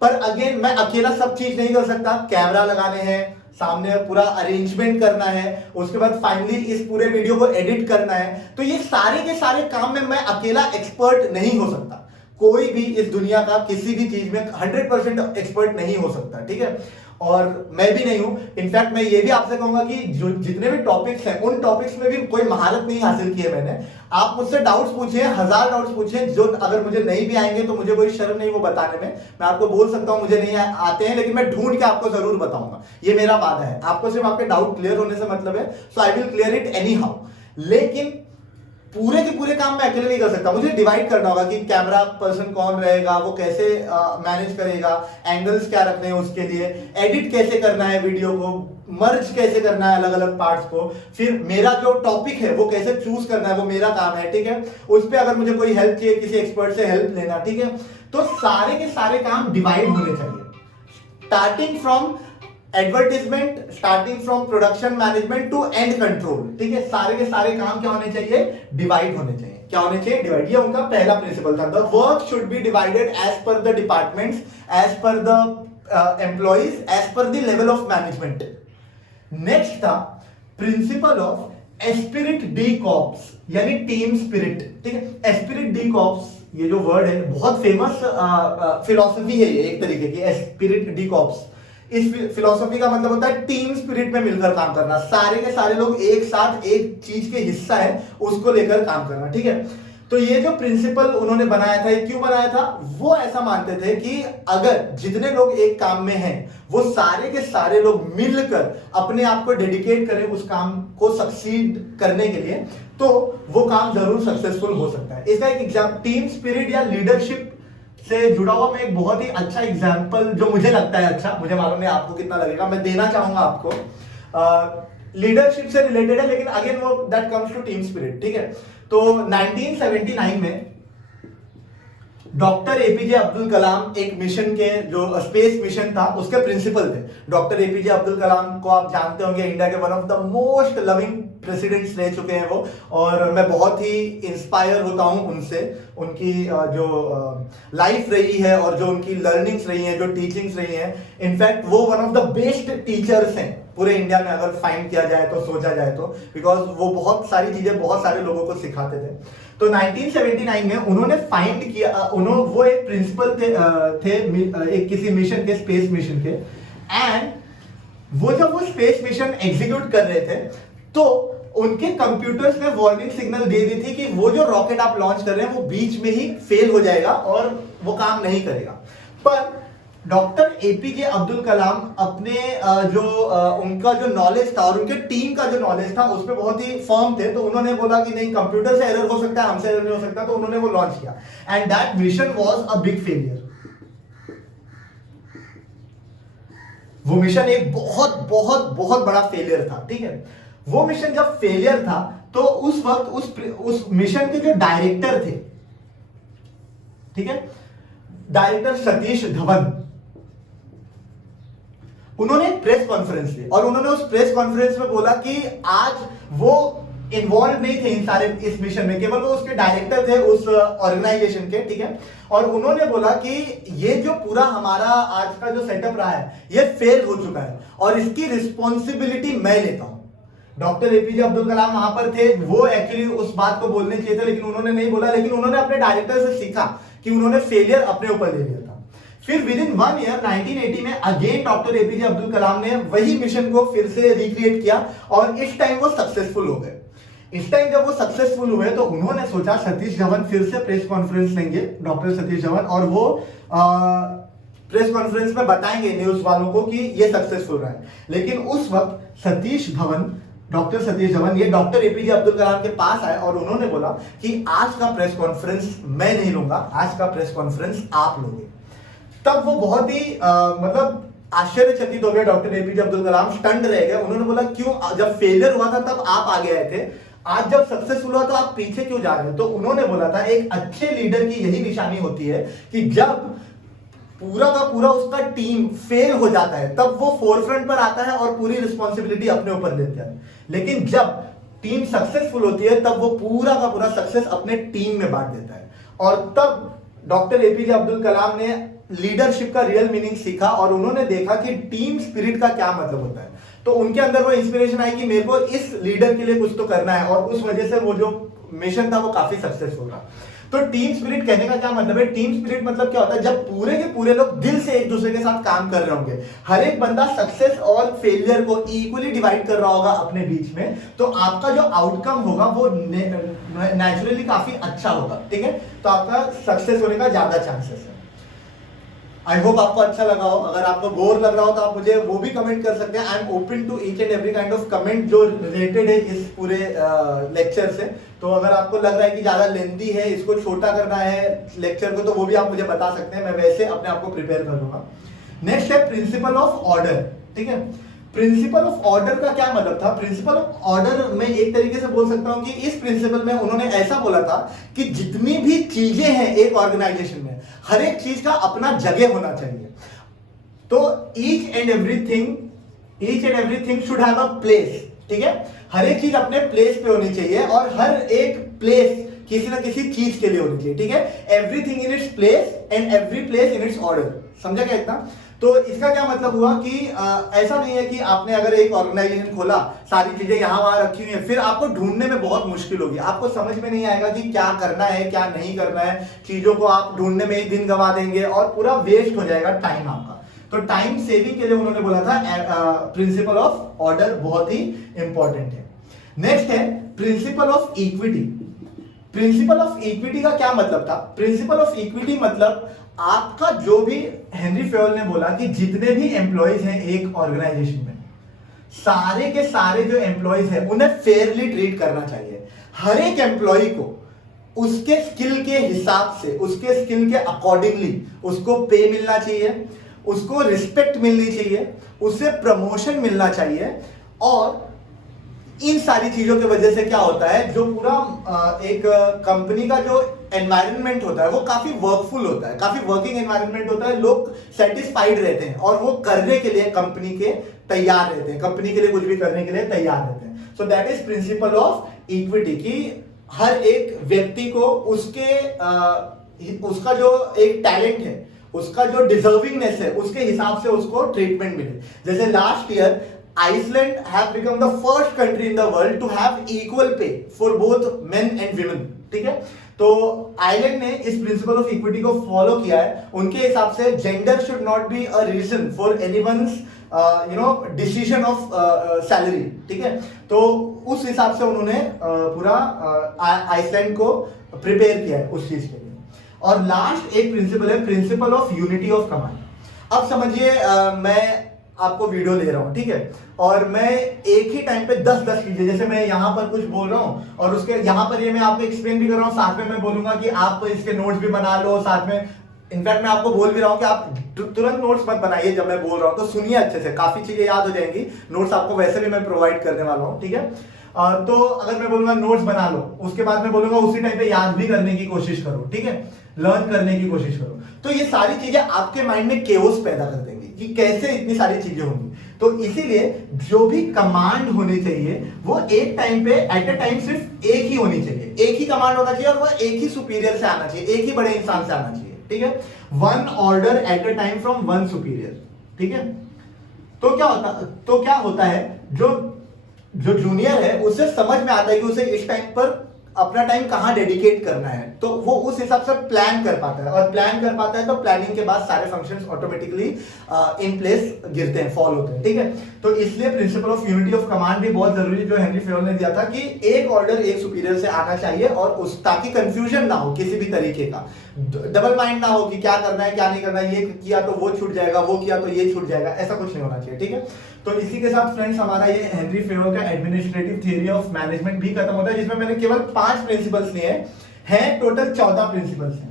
पर अगेन मैं अकेला सब चीज नहीं कर सकता। कैमरा लगाने हैं, सामने पूरा अरेंजमेंट करना है, उसके बाद फाइनली इस पूरे वीडियो को एडिट करना है, तो ये सारे के सारे काम में मैं अकेला एक्सपर्ट नहीं हो सकता। कोई भी इस दुनिया का किसी भी चीज में 100% एक्सपर्ट नहीं हो सकता। ठीक है, और मैं भी नहीं हूं। इनफैक्ट मैं ये भी आपसे कहूंगा कि जो जितने भी टॉपिक्स हैं उन टॉपिक्स में भी कोई महारत नहीं हासिल की है मैंने। आप मुझसे डाउट्स पूछिए, 1000 डाउट्स पूछिए, जो अगर मुझे नहीं भी आएंगे तो मुझे कोई शर्म नहीं वो बताने में। मैं आपको बोल सकता हूं मुझे नहीं आते हैं, लेकिन मैं ढूंढ के आपको जरूर बताऊंगा, ये मेरा वादा है। आपको सिर्फ आपके डाउट क्लियर होने से मतलब है, so I will clear it anyhow. लेकिन पूरे के पूरे काम मैं अकेले नहीं कर सकता, मुझे डिवाइड करना होगा कि कैमरा पर्सन कौन रहेगा, वो कैसे मैनेज करेगा, एंगल्स क्या रखने हैं उसके लिए, एडिट कैसे करना है वीडियो को, मर्ज कैसे करना है अलग अलग पार्ट्स को, फिर मेरा जो टॉपिक है वो कैसे चूज करना है, वो मेरा काम है, ठीक है। उस पर अगर मुझे कोई हेल्प चाहिए, किसी एक्सपर्ट से हेल्प लेना, ठीक है। तो सारे के सारे काम डिवाइड होने चाहिए, starting from advertisement, starting from production management to end control, ठीक है। सारे के सारे काम क्या होने चाहिए, डिवाइड होने चाहिए। क्या होने चाहिए, डिवाइड। ये उनका पहला प्रिंसिपल था। The work should be divided as per the departments, as per the employees, as per the level of management. Next था principle of esprit de corps, यानी टीम स्पिरिट, ठीक है। एस्पिरिट डी कॉर्प्स, ये जो word है बहुत famous philosophy है ये एक तरीके की, एस्पिरिट डी कॉर्प्स। इस फिलॉसफी का मतलब होता है टीम स्पिरिट में मिलकर काम करना, सारे के सारे लोग एक साथ एक चीज के हिस्सा है उसको लेकर काम करना, ठीक है। तो ये जो प्रिंसिपल उन्होंने बनाया था, ये क्यों बनाया था, वो ऐसा मानते थे कि अगर जितने लोग एक काम में हैं वो सारे के सारे लोग मिलकर अपने आप को डेडिकेट करें उस काम को सक्सीड करने के लिए, तो वो काम जरूर सक्सेसफुल हो सकता है। इसका एक एग्जाम्पल, टीम स्पिरिट या लीडरशिप से जुड़ा हुआ मैं एक बहुत ही अच्छा एग्जाम्पल, जो मुझे लगता है अच्छा, मुझे मालूम नहीं आपको कितना लगेगा, मैं देना चाहूंगा आपको। लीडरशिप से रिलेटेड है, लेकिन अगेन वो that comes to team spirit, ठीक है। तो 1979 में डॉक्टर एपीजे अब्दुल कलाम एक मिशन के, जो स्पेस मिशन था उसके प्रिंसिपल थे। डॉक्टर एपीजे अब्दुल कलाम को आप जानते होंगे, इंडिया के one of the most loving presidents रह चुके हैं वो, और मैं बहुत ही इंस्पायर होता हूं उनसे, उनकी जो लाइफ रही है और जो उनकी लर्निंग्स रही हैं, जो टीचिंग्स रही हैं। इनफैक्ट वो one of the best teachers हैं पूरे इंडिया में, अगर फाइंड किया जाए तो, सोचा जाए तो, बिकॉज वो बहुत सारी चीजें बहुत सारे लोगों को सिखाते थे। तो 1979 में उन्होंने फाइंड किया, वो एक प्रिंसिपल थे एक किसी मिशन के, स्पेस मिशन के, एंड वो जब वो स्पेस मिशन एग्जीक्यूट कर रहे थे तो उनके कंप्यूटर्स ने वार्निंग सिग्नल दे दी थी कि वो जो रॉकेट आप लॉन्च कर रहे हैं वो बीच में ही फेल हो जाएगा और वो काम नहीं करेगा। पर डॉक्टर एपीजे अब्दुल कलाम अपने उनका जो नॉलेज था और उनके टीम का जो नॉलेज था उस पर बहुत ही फर्म थे। तो उन्होंने बोला कि नहीं, कंप्यूटर से एरर हो सकता है, हमसे एरर नहीं हो सकता, तो उन्होंने वो लॉन्च किया, and that mission was a big failure. वो मिशन एक बहुत बहुत बहुत बड़ा फेलियर था, ठीक है। वो मिशन जब फेलियर था तो उस वक्त उस मिशन के जो डायरेक्टर थे, ठीक है, डायरेक्टर सतीश धवन, उन्होंने एक प्रेस कॉन्फ्रेंस ली और उन्होंने उस प्रेस कॉन्फ्रेंस में बोला कि आज वो इन्वॉल्व नहीं थे इन सारे इस मिशन में, केवल वो उसके डायरेक्टर थे उस ऑर्गेनाइजेशन के, ठीक है। और उन्होंने बोला कि ये जो पूरा हमारा आज का जो सेटअप रहा है ये फेल हो चुका है और इसकी रिस्पॉन्सिबिलिटी मैं लेता हूं। डॉक्टर एपीजे अब्दुल कलाम वहां पर थे, वो एक्चुअली उस बात को बोलने चाहिए थे लेकिन उन्होंने नहीं बोला, लेकिन उन्होंने अपने डायरेक्टर से सीखा कि उन्होंने फेलियर अपने ऊपर ले लिया था। फिर विद इन 1 ईयर 1980 में again doctor APJ Abdul Kalam ने वही मिशन को फिर से रिक्रिएट किया और इस टाइम वो सक्सेसफुल हो गए। इस टाइम जब वो सक्सेसफुल हुए तो उन्होंने सोचा सतीश धवन फिर से प्रेस कॉन्फ्रेंस लेंगे, डॉक्टर सतीश धवन, और वो प्रेस कॉन्फ्रेंस में बताएंगे न्यूज वालों को कि ये सक्सेसफुल रहा है। लेकिन उस वक्त सतीश धवन, डॉक्टर सतीश धवन, ये डॉक्टर एपीजे अब्दुल कलाम के पास आए और उन्होंने बोला कि आज का प्रेस कॉन्फ्रेंस मैं नहीं लूंगा, आज का प्रेस कॉन्फ्रेंस आप लोगे। तब वो बहुत ही मतलब आश्चर्यचकित हो गए doctor APJ Abdul Kalam, stunted रह गए। उन्होंने बोला क्यों, जब फेलियर हुआ था तब आप आगे आए थे, आज जब सक्सेसफुल हुआ तो आप पीछे क्यों जा रहे हो। तो उन्होंने बोला था एक अच्छे लीडर की यही निशानी होती है कि जब पूरा का पूरा उसका टीम फेल हो जाता है तब वो फोरफ्रंट पर आता है और पूरी रिस्पॉन्सिबिलिटी अपने ऊपर लेता है, लेकिन जब टीम सक्सेसफुल होती है तब वो पूरा का पूरा सक्सेस अपने टीम में बांट देता है। और तब डॉक्टर एपीजे अब्दुल कलाम ने लीडरशिप का रियल मीनिंग सीखा और उन्होंने देखा कि टीम स्पिरिट का क्या मतलब होता है। तो उनके अंदर वो इंस्पिरेशन आई कि मेरे को इस लीडर के लिए कुछ तो करना है, और उस वजह से वो जो मिशन था वो काफी सक्सेसफुल रहा। तो टीम स्पिरिट कहने का क्या मतलब है, टीम स्पिरिट मतलब क्या होता है, जब पूरे के पूरे लोग दिल से एक दूसरे के साथ काम कर रहे होंगे, हर एक बंदा सक्सेस और फेलियर को इक्वली डिवाइड कर रहा होगा अपने बीच में, तो आपका जो आउटकम होगा वो नेचुरली काफी अच्छा होगा, ठीक है। तो आपका सक्सेस होने का ज्यादा चांसेस है। आई होप आपको अच्छा लगा हो। अगर आपको बोर लग रहा हो तो आप मुझे वो भी कमेंट कर सकते हैं। I am open to each and every kind of comment जो रिलेटेड है इस पूरे लेक्चर से। तो अगर आपको लग रहा है कि ज़्यादा लेंथी है, इसको छोटा करना है लेक्चर को, तो वो भी आप मुझे बता सकते हैं। मैं वैसे अपने आप को प्रिपेयर कर लूँगा। नेक्स्ट है प्रिंसिपल ऑफ ऑर्डर। ठीक है, प्रिंसिपल ऑफ ऑर्डर का क्या मतलब था? प्रिंसिपल ऑफ ऑर्डर में एक तरीके से बोल सकता हूं कि इस प्रिंसिपल में उन्होंने ऐसा बोला था कि जितनी भी चीजें हैं एक ऑर्गेनाइजेशन में, हर एक चीज का अपना जगह होना चाहिए। तो each and everything should have a place. ठीक है, हर एक चीज अपने प्लेस पे होनी चाहिए और हर एक प्लेस किसी ना किसी चीज के लिए होनी चाहिए। ठीक है, everything in its place and every place in its order. समझा क्या इतना? तो इसका क्या मतलब हुआ कि ऐसा नहीं है कि आपने अगर एक ऑर्गेनाइजेशन खोला, सारी चीजें यहां वहां रखी हुई है, फिर आपको ढूंढने में बहुत मुश्किल होगी, आपको समझ में नहीं आएगा कि क्या करना है क्या नहीं करना है। चीजों को आप ढूंढने में ही दिन गंवा देंगे और पूरा वेस्ट हो जाएगा टाइम आपका। तो टाइम सेविंग के लिए उन्होंने बोला था प्रिंसिपल ऑफ ऑर्डर बहुत ही इंपॉर्टेंट है। नेक्स्ट है principal of equity. Principal of equity का क्या मतलब था? प्रिंसिपल ऑफ इक्विटी मतलब आपका जो भी, हेनरी फेयोल ने बोला कि जितने भी एम्प्लॉइज हैं एक ऑर्गेनाइजेशन में, सारे के सारे जो एम्प्लॉइज हैं उन्हें फेयरली ट्रीट करना चाहिए। हर एक एम्प्लॉय को उसके स्किल के हिसाब से, उसके स्किल के अकॉर्डिंगली उसको पे मिलना चाहिए, उसको रिस्पेक्ट मिलनी चाहिए, उसे प्रमोशन मिलना चाहिए। और इन सारी चीजों की वजह से क्या होता है, जो पूरा एक कंपनी का जो एनवायरनमेंट होता है वो काफी वर्कफुल होता है, काफी वर्किंग एनवायरनमेंट होता है। लोग सेटिस्फाइड रहते हैं और वो करने के लिए कंपनी के तैयार रहते हैं, कंपनी के लिए कुछ भी करने के लिए तैयार रहते हैं। So that is principal of equity कि हर एक व्यक्ति को उसका जो एक टैलेंट है, उसका जो डिजर्विंगनेस है, उसके हिसाब से उसको ट्रीटमेंट मिले। जैसे last year Iceland have become the first country in the world to have equal pay for both men and women. ठीक है, तो आइलैंड ने इस प्रिंसिपल ऑफ इक्विटी को फॉलो किया है। उनके हिसाब से gender should not be a reason for anyone's decision of salary. ठीक है, तो उस हिसाब से उन्होंने पूरा आइसलैंड को प्रिपेयर किया है उस चीज के लिए। और लास्ट एक प्रिंसिपल है principle of unity of command. अब समझिए मैं आपको वीडियो ले रहा हूं, ठीक है, और मैं एक ही टाइम पे 10 चीजें, जैसे मैं यहां पर कुछ बोल रहा हूं और उसके यहां पर ये मैं आपको एक्सप्लेन भी कर रहा हूं, साथ में मैं बोलूंगा कि आप इसके नोट्स भी बना लो साथ में। इनफैक्ट मैं आपको बोल भी रहा हूं कि आप तुरंत नोट्स मत बनाइए, जब मैं बोल रहा हूं तो सुनिए अच्छे से, काफी चीजें याद हो जाएंगी। नोट्स आपको वैसे भी मैं प्रोवाइड करने वाला हूं, ठीक है। तो अगर मैं बोलूंगा नोट्स बना लो, उसके बाद मैं बोलूंगा उसी टाइम पे याद भी करने की कोशिश करो, ठीक है, लर्न करने की कोशिश करो। तो ये सारी चीजें आपके माइंड में केओस पैदा कर देंगी कि कैसे इतनी सारी चीजें होंगी। तो इसीलिए जो भी कमांड होनी चाहिए वो एक टाइम पे एट अ टाइम सिर्फ एक ही होनी चाहिए, एक ही कमांड होना चाहिए और वो एक ही सुपीरियर से आना चाहिए, एक ही बड़े इंसान से आना चाहिए, ठीक है। One order at a time from one superior, ठीक है। तो क्या होता है, जो जूनियर है उसे समझ में आता है कि उसे इस टाइम पर अपना टाइम कहां डेडिकेट करना है, तो वो उस हिसाब से प्लान कर पाता है, और प्लान कर पाता है तो प्लानिंग के बाद सारे फंक्शंस ऑटोमेटिकली इन प्लेस गिरते हैं, फॉल होते हैं, ठीक है। तो इसलिए principle of unity of command भी बहुत जरूरी, जो हेनरी फेयोल ने दिया था कि एक ऑर्डर एक सुपीरियर से आना चाहिए और उस ताकि कंफ्यूजन ना हो किसी भी तरीके का, डबल माइंड ना हो कि क्या करना है क्या नहीं करना है, ये किया तो वो छूट जाएगा, वो किया तो ये छूट जाएगा, ऐसा कुछ नहीं होना चाहिए, ठीक है। तो इसी के साथ फ्रेंड्स हमारा ये हेनरी फेयोल का एडमिनिस्ट्रेटिव थ्योरी ऑफ मैनेजमेंट भी खत्म होता है, जिसमें मैंने केवल 5 प्रिंसिपल्स लिए हैं, टोटल 14 प्रिंसिपल्स हैं।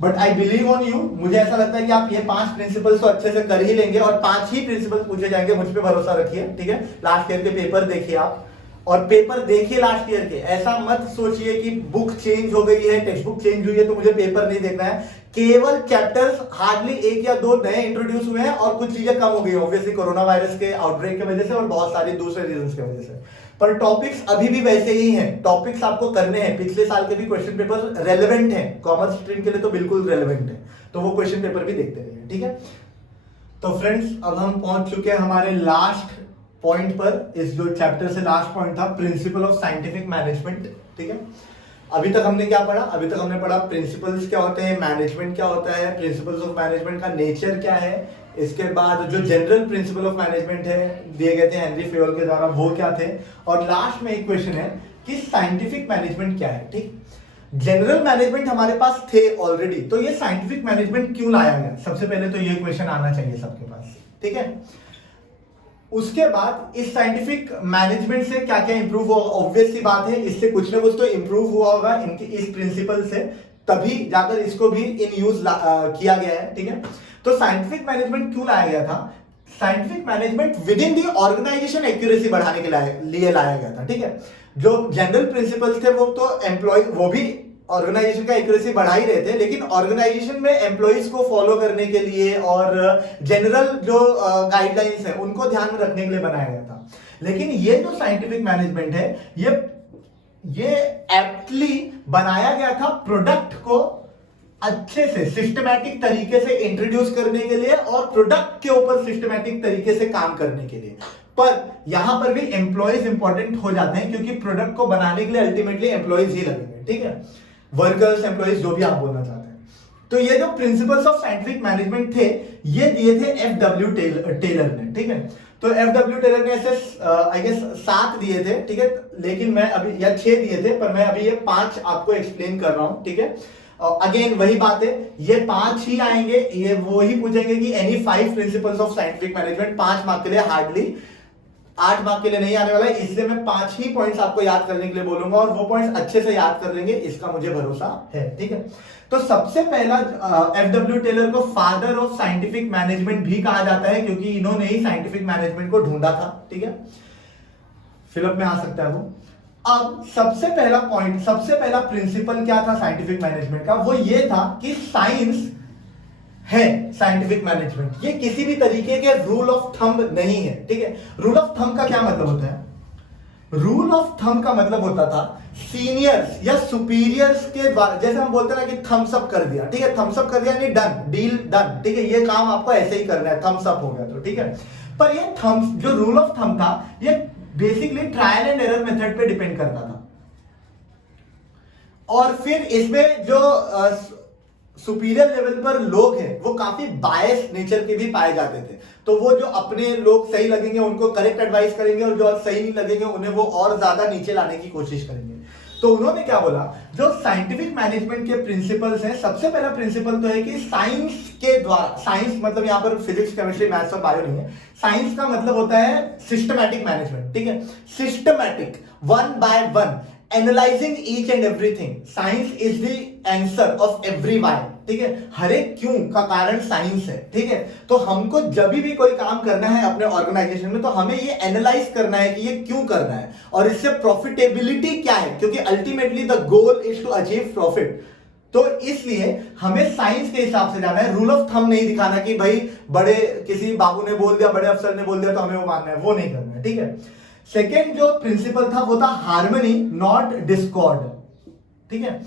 But I believe on you, मुझे ऐसा लगता है कि आप ये 5 प्रिंसिपल्स तो अच्छे से कर ही लेंगे और 5 ही प्रिंसिपल्स पूछे जाएंगे, मुझ पे भरोसा रखिए, ठीक है। लास्ट ईयर के पेपर देखिए आप, और पेपर देखिए लास्ट ईयर के, ऐसा मत सोचिए कि बुक चेंज हो गई है, टेक्स्ट बुक चेंज हुई है तो मुझे पेपर नहीं देखना है। केवल चैप्टर्स हार्डली 1 या 2 नए इंट्रोड्यूस हुए हैं और कुछ चीजें कम हो गई, ऑब्वियसली कोरोना वायरस के आउटब्रेक की वजह से और बहुत सारे दूसरे रीजंस की वजह से, पर टॉपिक्स अभी भी वैसे ही हैं। टॉपिक्स आपको करने हैं, पिछले साल के भी क्वेश्चन पेपर रेलेवेंट हैं, कॉमर्स स्ट्रीम के लिए तो बिल्कुल रेलेवेंट है, तो वो क्वेश्चन पेपर भी देखते रहिए, ठीक है। तो फ्रेंड्स अब हम पहुंच चुके हैं हमारे लास्ट पॉइंट पर, इस जो चैप्टर से लास्ट पॉइंट था प्रिंसिपल ऑफ साइंटिफिक मैनेजमेंट, ठीक है। अभी तक हमने क्या पढ़ा? अभी तक हमने पढ़ा प्रिंसिपल्स क्या होते हैं, मैनेजमेंट क्या होता है, प्रिंसिपल्स ऑफ मैनेजमेंट का नेचर क्या है, इसके बाद जो जनरल प्रिंसिपल ऑफ मैनेजमेंट है दिए गए थे हेनरी फेयोल के द्वारा वो क्या थे, और लास्ट में एक क्वेश्चन है कि साइंटिफिक मैनेजमेंट क्या है, ठीक। जनरल मैनेजमेंट हमारे पास थे ऑलरेडी, तो ये साइंटिफिक मैनेजमेंट क्यों लाया गया? सबसे पहले तो ये क्वेश्चन आना चाहिए सबके पास, ठीक है। उसके बाद इस साइंटिफिक मैनेजमेंट से क्या क्या इंप्रूव हुआ? ऑब्वियस सी बात है, इससे कुछ ना कुछ तो इंप्रूव हुआ होगा इनके इस प्रिंसिपल से, तभी जाकर इसको भी इन यूज किया गया है, ठीक है। तो साइंटिफिक मैनेजमेंट क्यों लाया गया था? Scientific management within the organisation accuracy बढ़ाने के लिए लाया गया था, ठीक है। जो जनरल प्रिंसिपल्स थे वो तो एम्प्लॉय, वो भी ऑर्गेनाइजेशन का एक्यूरेसी बढ़ा ही रहे थे, लेकिन ऑर्गेनाइजेशन में एम्प्लॉइज को फॉलो करने के लिए और जनरल जो गाइडलाइंस है उनको ध्यान में रखने के लिए बनाया गया था। लेकिन ये जो साइंटिफिक मैनेजमेंट है ये एप्टली बनाया गया था प्रोडक्ट को अच्छे से सिस्टमैटिक तरीके से इंट्रोड्यूस करने के लिए और प्रोडक्ट के ऊपर सिस्टमैटिक तरीके से काम करने के लिए। पर यहां पर भी एम्प्लॉयज इंपॉर्टेंट हो जाते हैं, क्योंकि प्रोडक्ट को बनाने के लिए अल्टीमेटली एम्प्लॉयज ही लगेंगे, ठीक है। वर्कर्स, एम्प्लॉयज, जो भी आप बोलना चाहते हैं। तो ये जो प्रिंसिपल्स ऑफ साइंटिफिक मैनेजमेंट थे, ये दिए थे एफ.डब्ल्यू. टेलर ने, ठीक है। तो एफ.डब्ल्यू. टेलर ने ऐसे आई गेस 7 दिए थे, ठीक है, लेकिन मैं अभी, या 6 दिए थे, पर मैं अभी ये 5 आपको एक्सप्लेन कर रहा हूं, ठीक है। अगेन वही बात है, ये 5 ही आएंगे, ये वो ही पूछेंगे कि any 5 principles of scientific management, 5 mark के लिए, हार्डली 8 मार्क के लिए नहीं आने वाला है, इसलिए मैं 5 ही पॉइंट्स आपको याद करने के लिए बोलूंगा और वो पॉइंट्स अच्छे से याद कर लेंगे, इसका मुझे भरोसा है, ठीक है। तो सबसे पहला एफ.डब्ल्यू. टेलर को फादर ऑफ साइंटिफिक मैनेजमेंट भी कहा जाता है, क्योंकि इन्होंने ही साइंटिफिक मैनेजमेंट को ढूंढा था, ठीक है। फिलअप में आ सकता है वो। अब सबसे पहला पॉइंट, सबसे पहला प्रिंसिपल क्या था साइंटिफिक मैनेजमेंट का? वो ये था कि साइंस है साइंटिफिक मैनेजमेंट, ये किसी भी तरीके के रूल ऑफ थंब नहीं है, ठीक है। रूल ऑफ थंब का क्या मतलब होता है? रूल ऑफ थंब का मतलब होता था सीनियर्स या सुपीरियर्स के द्वारा, जैसे हम बोलते हैं ना कि थम्स अप कर दिया, ठीक है, थम्स अप कर दिया यानी डन, डील डन, ठीक है, ये काम आपको ऐसे ही करना है, थम्स अप हो गया तो, ठीक है। पर ये थम्स, जो रूल ऑफ थंब था, ये basically trial and error method पे डिपेंड करता था। और फिर इसमें जो सुपीरियर लेवल पर लोग हैं वो काफी बायस नेचर के भी पाए जाते थे, तो वो जो अपने लोग सही लगेंगे उनको करेक्ट एडवाइस करेंगे और जो सही नहीं लगेंगे उन्हें वो और ज्यादा नीचे लाने की कोशिश करेंगे। तो उन्होंने क्या बोला, जो साइंटिफिक मैनेजमेंट के प्रिंसिपल्स हैं, सबसे पहला प्रिंसिपल तो है कि साइंस के द्वारा, साइंस मतलब यहां पर फिजिक्स, केमिस्ट्री, मैथ्स और बायो नहीं है, साइंस का मतलब होता है सिस्टमैटिक मैनेजमेंट, ठीक है। Systematic, one by one, analysing each and everything, science is the answer of every why, ठीक है। हर एक क्यों का कारण साइंस है, ठीक है। तो हमको जब भी कोई काम करना है अपने ऑर्गेनाइजेशन में, तो हमें ये एनालाइज करना है कि ये क्यों करना है और इससे प्रॉफिटेबिलिटी क्या है, क्योंकि ultimately the goal is to achieve profit. तो इसलिए हमें साइंस के हिसाब से जाना है, रूल ऑफ थंब नहीं दिखाना कि भाई बड़े किसी बाबू ने बोल दिया, बड़े अफसर ने बोल दिया तो हमें वो मानना है, वो नहीं करना है, ठीक है। सेकेंड जो प्रिंसिपल था वो था हार्मनी नॉट डिस्कॉर्ड, ठीक है।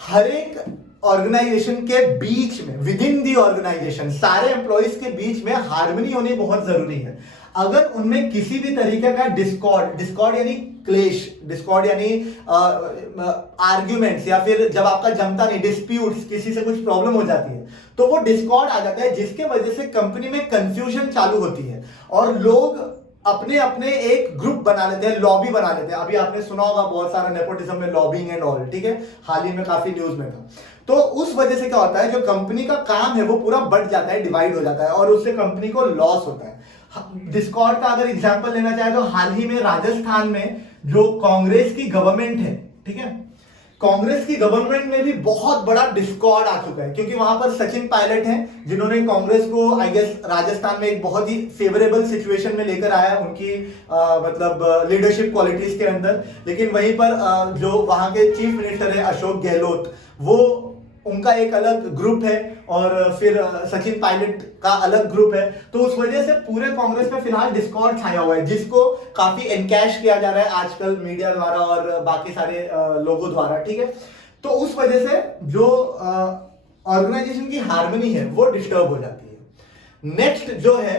हर एक ऑर्गेनाइजेशन के बीच में, विद इन दी ऑर्गेनाइजेशन, सारे एम्प्लॉइज के बीच में हार्मनी होनी बहुत जरूरी है। अगर उनमें किसी भी तरीके का डिस्कॉर्ड, डिस्कॉर्ड यानी क्लेश, डिस्कॉर्ड यानी आर्ग्यूमेंट्स, या फिर जब आपका जमता नहीं, डिस्प्यूट्स, किसी से कुछ प्रॉब्लम हो जाती है, तो वो डिस्कॉर्ड आ जाता है, जिसके वजह से कंपनी में कंफ्यूजन चालू होती है और लोग अपने अपने एक ग्रुप बना लेते हैं, लॉबी बना लेते हैं। अभी आपने सुना होगा बहुत सारा नेपोटिज्म में लॉबिंग एंड ऑल, ठीक है, हाल ही में काफी न्यूज में था। तो उस वजह से क्या होता है, जो कंपनी का काम है वो पूरा बढ़ जाता है, डिवाइड हो जाता है और उससे कंपनी को लॉस होता है। डिस्कॉर्ड का अगर एग्जांपल लेना चाहे तो हाल ही में राजस्थान में जो कांग्रेस की गवर्नमेंट है, ठीक है, कांग्रेस की गवर्नमेंट में भी बहुत बड़ा डिस्कॉर्ड आ चुका है, क्योंकि वहां पर सचिन पायलट हैं जिन्होंने कांग्रेस को आई गेस राजस्थान में एक बहुत ही फेवरेबल सिचुएशन में लेकर आया उनकी मतलब लीडरशिप क्वालिटीज के अंदर। लेकिन वहीं पर जो वहां के चीफ मिनिस्टर है अशोक गहलोत, वो उनका एक अलग ग्रुप है और फिर सचिन पायलट का अलग ग्रुप है, तो उस वजह से पूरे कांग्रेस में फिलहाल डिस्कॉर्ड छाया हुआ है, जिसको काफी एनकैश किया जा रहा है आजकल मीडिया द्वारा और बाकी सारे लोगों द्वारा, ठीक है। तो उस वजह से जो ऑर्गेनाइजेशन की हार्मनी है वो डिस्टर्ब हो जाती है। नेक्स्ट जो है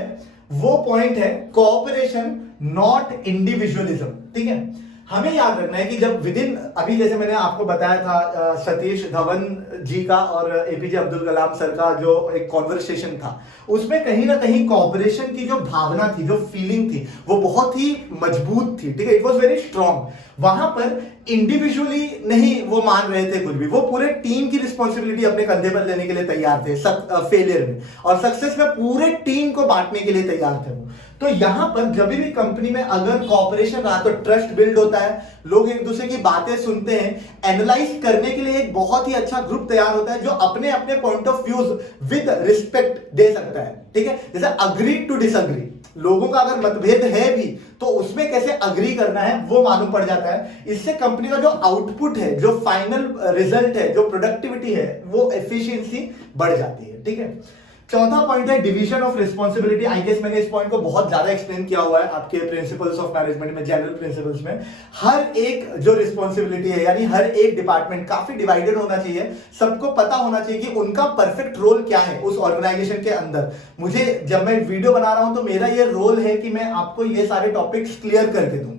वो पॉइंट है कोऑपरेशन नॉट इंडिविजुअलिज्म, ठीक है। हमें याद रखना है कि जब विद इन, अभी जैसे मैंने आपको बताया था सतीश धवन जी का और एपीजे अब्दुल कलाम सर का जो एक कॉन्वर्सेशन था, उसमें कहीं ना कहीं कॉपरेशन की जो भावना थी, जो फीलिंग थी, वो बहुत ही मजबूत थी, ठीक है, इट वॉज वेरी स्ट्रांग। वहां पर इंडिविजुअली नहीं वो मान रहे थे कुछ भी, वो पूरे टीम की रिस्पॉन्सिबिलिटी अपने कंधे पर लेने के लिए तैयार थे फेलियर में, और सक्सेस में पूरे टीम को बांटने के लिए तैयार थे वो। तो यहां पर जब भी कंपनी में अगर कॉपरेशन रहा तो ट्रस्ट बिल्ड होता है, लोग एक दूसरे की बातें सुनते हैं, एनालाइज करने के लिए एक बहुत ही अच्छा ग्रुप तैयार होता है जो अपने अपने point of views with respect दे सकता है, ठीक है। जैसे अग्री टू डिसअग्री, लोगों का अगर मतभेद है भी तो उसमें कैसे अग्री करना है वो मालूम पड़ जाता है। इससे कंपनी का जो आउटपुट है, जो फाइनल रिजल्ट है, जो प्रोडक्टिविटी है, वो एफिशिएंसी बढ़ जाती है, ठीक है। चौथा पॉइंट है division of responsibility. I guess मैंने इस पॉइंट को बहुत ज्यादा एक्सप्लेन किया हुआ है आपके प्रिंसिपल्स ऑफ मैनेजमेंट में, जनरल प्रिंसिपल्स में। हर एक जो रिस्पॉन्सिबिलिटी है, यानी हर एक डिपार्टमेंट काफी डिवाइडेड होना चाहिए, सबको पता होना चाहिए कि उनका परफेक्ट रोल क्या है उस ऑर्गेनाइजेशन के अंदर। मुझे जब मैं वीडियो बना रहा हूं तो मेरा ये रोल है कि मैं आपको ये सारे टॉपिक्स क्लियर करके दूं।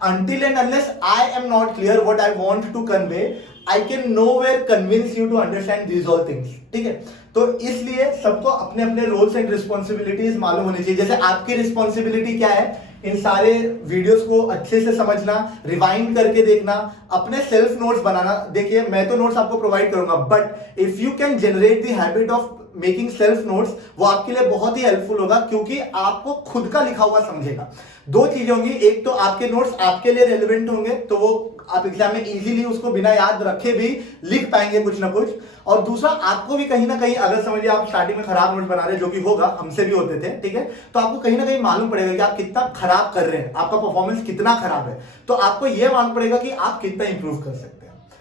Until and unless I am not clear what I want to convey, I can nowhere convince you to understand these all things, ठीक है। तो इसलिए सबको अपने अपने रोल्स एंड रिस्पॉन्सिबिलिटीज मालूम होनी चाहिए। जैसे आपकी रिस्पॉन्सिबिलिटी क्या है, इन सारे वीडियोस को अच्छे से समझना, रिवाइंड करके देखना, अपने सेल्फ नोट्स बनाना। देखिए मैं तो नोट्स आपको प्रोवाइड करूंगा, but if you can generate the habit of making self notes, वो आपके लिए बहुत ही हेल्पफुल होगा, क्योंकि आपको खुद का लिखा हुआ समझेगा। दो चीजें होंगी, एक तो आपके नोट्स आपके लिए रेलेवेंट होंगे, तो वो आप एग्जाम में इजीली उसको बिना याद रखे भी लिख पाएंगे कुछ ना कुछ, और दूसरा आपको भी कहीं ना कहीं, अगर समझिए आप स्टार्टिंग में खराब नोट्स बना रहे हैं, जो कि होगा, हमसे भी होते थे, ठीक है, तो आपको कहीं ना कहीं मालूम पड़ेगा कि आप कितना खराब कर रहे हैं, आपका परफॉर्मेंस कितना खराब है, तो आपको यह मालूम पड़ेगा कि आप कितना इंप्रूव कर सकते हैं।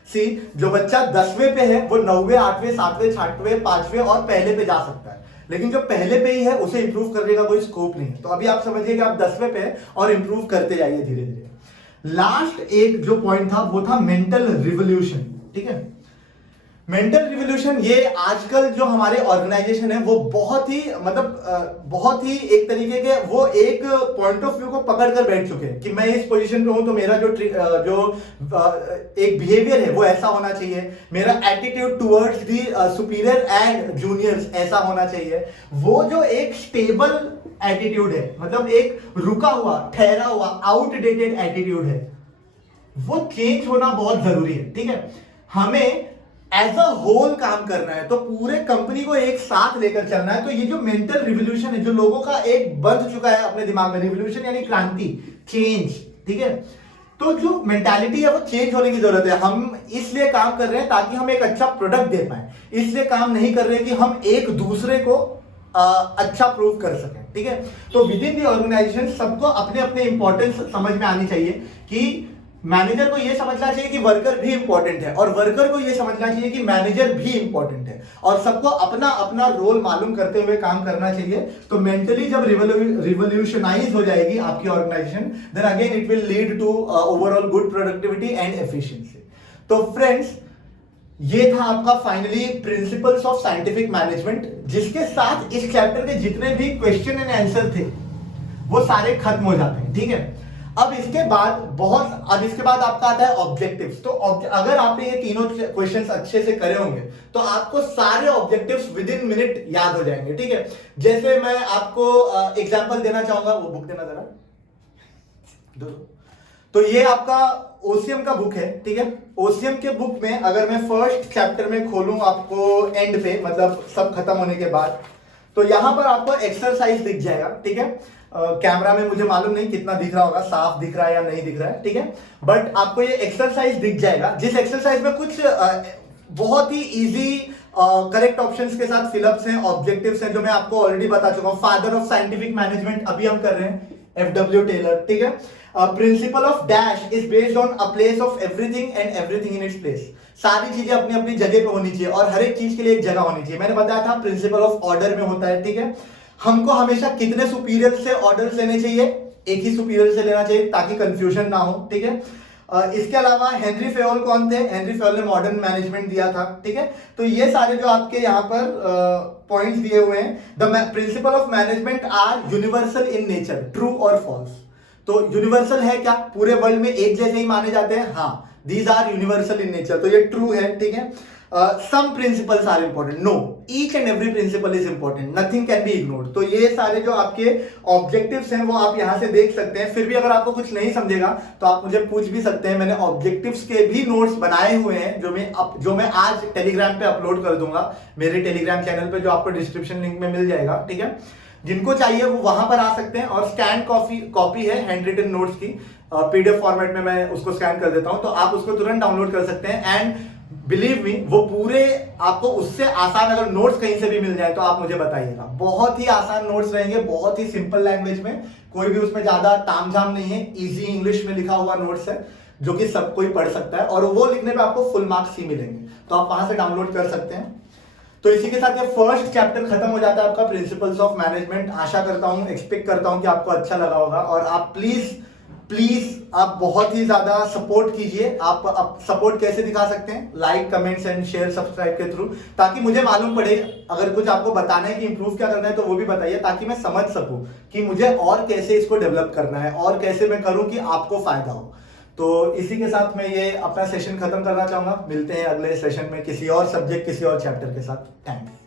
सी, जो बच्चा 10वें पे है वो 9वें, 8वें, 7वें, 6वें, 5वें और पहले पे जा सकता है, लेकिन जो पहले पे ही है उसे इंप्रूव करने का कोई स्कोप नहीं है। तो अभी आप समझिए कि आप 10वें पे हैं और इंप्रूव करते जाइए धीरे धीरे। लास्ट एक जो पॉइंट था वो था मेंटल रिवोल्यूशन, ठीक है। मेंटल रिवोल्यूशन, ये आजकल जो हमारे ऑर्गेनाइजेशन है वो बहुत ही बहुत ही एक तरीके के, वो एक पॉइंट ऑफ व्यू को पकड़ कर बैठ चुके हैं कि मैं इस पोजीशन पे हूं तो मेरा जो एक बिहेवियर है वो ऐसा होना चाहिए, मेरा attitude towards the superior and juniors ऐसा होना चाहिए। वो जो एक स्टेबल एटीट्यूड है, मतलब एक रुका हुआ, ठहरा हुआ, आउटडेटेड एटीट्यूड है, वो चेंज होना बहुत जरूरी है, ठीक है। हमें एज अ होल काम करना है, तो पूरे कंपनी को एक साथ लेकर चलना है। तो ये जो मेंटल रिवोल्यूशन है, जो लोगों का एक बंध चुका है अपने दिमाग में, रिवोल्यूशन यानी क्रांति, चेंज, ठीक है, तो जो मेंटालिटी है वो चेंज होने की जरूरत है। हम इसलिए काम कर रहे हैं ताकि हम एक अच्छा प्रोडक्ट दे पाए, इसलिए काम नहीं कर रहे कि हम एक दूसरे को अच्छा प्रूव कर सकें, ठीक है। तो विद इन द ऑर्गेनाइजेशन सबको अपने अपने इंपॉर्टेंस समझ में आनी चाहिए कि मैनेजर को यह समझना चाहिए कि वर्कर भी इंपॉर्टेंट है, और वर्कर को यह समझना चाहिए कि मैनेजर भी इंपॉर्टेंट है, और सबको अपना अपना रोल मालूम करते हुए काम करना चाहिए। तो मेंटली जब रिवोल्यूशनाइज हो जाएगी आपकी organisation, then again it will lead to overall good productivity and efficiency. तो फ्रेंड्स, ये था आपका finally principles of scientific management, जिसके साथ इस चैप्टर के जितने भी क्वेश्चन एंड आंसर थे वो सारे खत्म हो जाते हैं, ठीक है। अब इसके बाद आपका आता है ऑब्जेक्टिव्स। तो अगर आपने ये तीनों क्वेश्चंस अच्छे से करे होंगे तो आपको सारे ऑब्जेक्टिव्स विद इन मिनट याद हो जाएंगे, ठीक है। जैसे मैं आपको एग्जांपल देना चाहूंगा, वो बुक देना जरा, तो ये आपका ओसीएम का बुक है, ठीक है। ओसीएम के बुक में अगर मैं फर्स्ट चैप्टर में खोलूं आपको एंड पे, मतलब सब खत्म होने के बाद, तो यहां पर आपको एक्सरसाइज दिख जाएगा, ठीक है। कैमरा में मुझे मालूम नहीं कितना दिख रहा होगा, साफ दिख रहा है या नहीं दिख रहा है, ठीक है, बट आपको ये एक्सरसाइज दिख जाएगा, जिस एक्सरसाइज में कुछ बहुत ही इजी करेक्ट ऑप्शंस के साथ फिलअप्स हैं, ऑब्जेक्टिव्स हैं, जो मैं आपको ऑलरेडी बता चुका हूं। फादर ऑफ साइंटिफिक मैनेजमेंट अभी हम कर रहे हैं, एफडब्ल्यू टेलर, ठीक है। Principle of dash is based on a place of everything and everything in its place. सारी चीजें अपनी अपनी जगह पे होनी चाहिए और हर एक चीज के लिए एक जगह होनी चाहिए। मैंने बताया था प्रिंसिपल ऑफ ऑर्डर में होता है, ठीक है। हमको हमेशा कितने सुपीरियर से ऑर्डर्स लेने चाहिए, एक ही सुपीरियर से लेना चाहिए ताकि कंफ्यूजन ना हो, ठीक है। इसके अलावा हेनरी फेयोल कौन थे? हेनरी फेयोल ने मॉडर्न मैनेजमेंट दिया था, ठीक है। तो ये सारे जो आपके यहाँ पर पॉइंट्स दिए हुए हैं, the principle of management are universal in nature, true और फॉल्स। तो यूनिवर्सल है क्या, पूरे वर्ल्ड में एक जैसे ही माने जाते हैं? हाँ, these are universal in nature, तो ये ट्रू है, ठीक है। Some principles are important, no, each and every principle is important, nothing can be ignored. तो ये सारे जो आपके ऑब्जेक्टिव्स हैं वो आप यहां से देख सकते हैं। फिर भी अगर आपको कुछ नहीं समझेगा तो आप मुझे पूछ भी सकते हैं। मैंने ऑब्जेक्टिव्स के भी नोट्स बनाए हुए हैं जो मैं आज टेलीग्राम पे अपलोड कर दूंगा, मेरे टेलीग्राम चैनल पे, जो आपको डिस्क्रिप्शन लिंक में मिल जाएगा, ठीक है। जिनको चाहिए वो वहां पर आ सकते हैं। और स्कैन कॉपी है हैंड रिटन नोट्स की, पीडीएफ फॉर्मेट में मैं उसको स्कैन कर देता हूं, तो आप उसको तुरंत डाउनलोड कर सकते हैं। एंड बिलीव मी, वो पूरे आपको उससे आसान अगर नोट्स कहीं से भी मिल जाए तो आप मुझे बताइएगा। बहुत ही आसान नोट्स रहेंगे, बहुत ही सिंपल लैंग्वेज में, कोई भी उसमें ज्यादा तामझाम नहीं है, इजी इंग्लिश में लिखा हुआ नोट्स है जो कि सब कोई पढ़ सकता है, और वो लिखने पे आपको फुल मार्क्स ही मिलेंगे, तो आप वहां से डाउनलोड कर सकते हैं। तो इसी के साथ ये फर्स्ट चैप्टर खत्म हो जाता है आपका, प्रिंसिपल्स ऑफ मैनेजमेंट। आशा करता हूं, एक्सपेक्ट करता हूं कि आपको अच्छा लगा होगा, और आप प्लीज आप बहुत ही ज्यादा सपोर्ट कीजिए। आप सपोर्ट कैसे दिखा सकते हैं? Like, comments and share, subscribe के थ्रू, ताकि मुझे मालूम पड़े। अगर कुछ आपको बताना है कि इंप्रूव क्या करना है तो वो भी बताइए, ताकि मैं समझ सकूं कि मुझे और कैसे इसको डेवलप करना है, और कैसे मैं करूं कि आपको फायदा हो। तो इसी के साथ मैं ये अपना सेशन खत्म करना चाहूंगा। मिलते हैं अगले सेशन में किसी और सब्जेक्ट, किसी और चैप्टर के साथ। थैंक्स।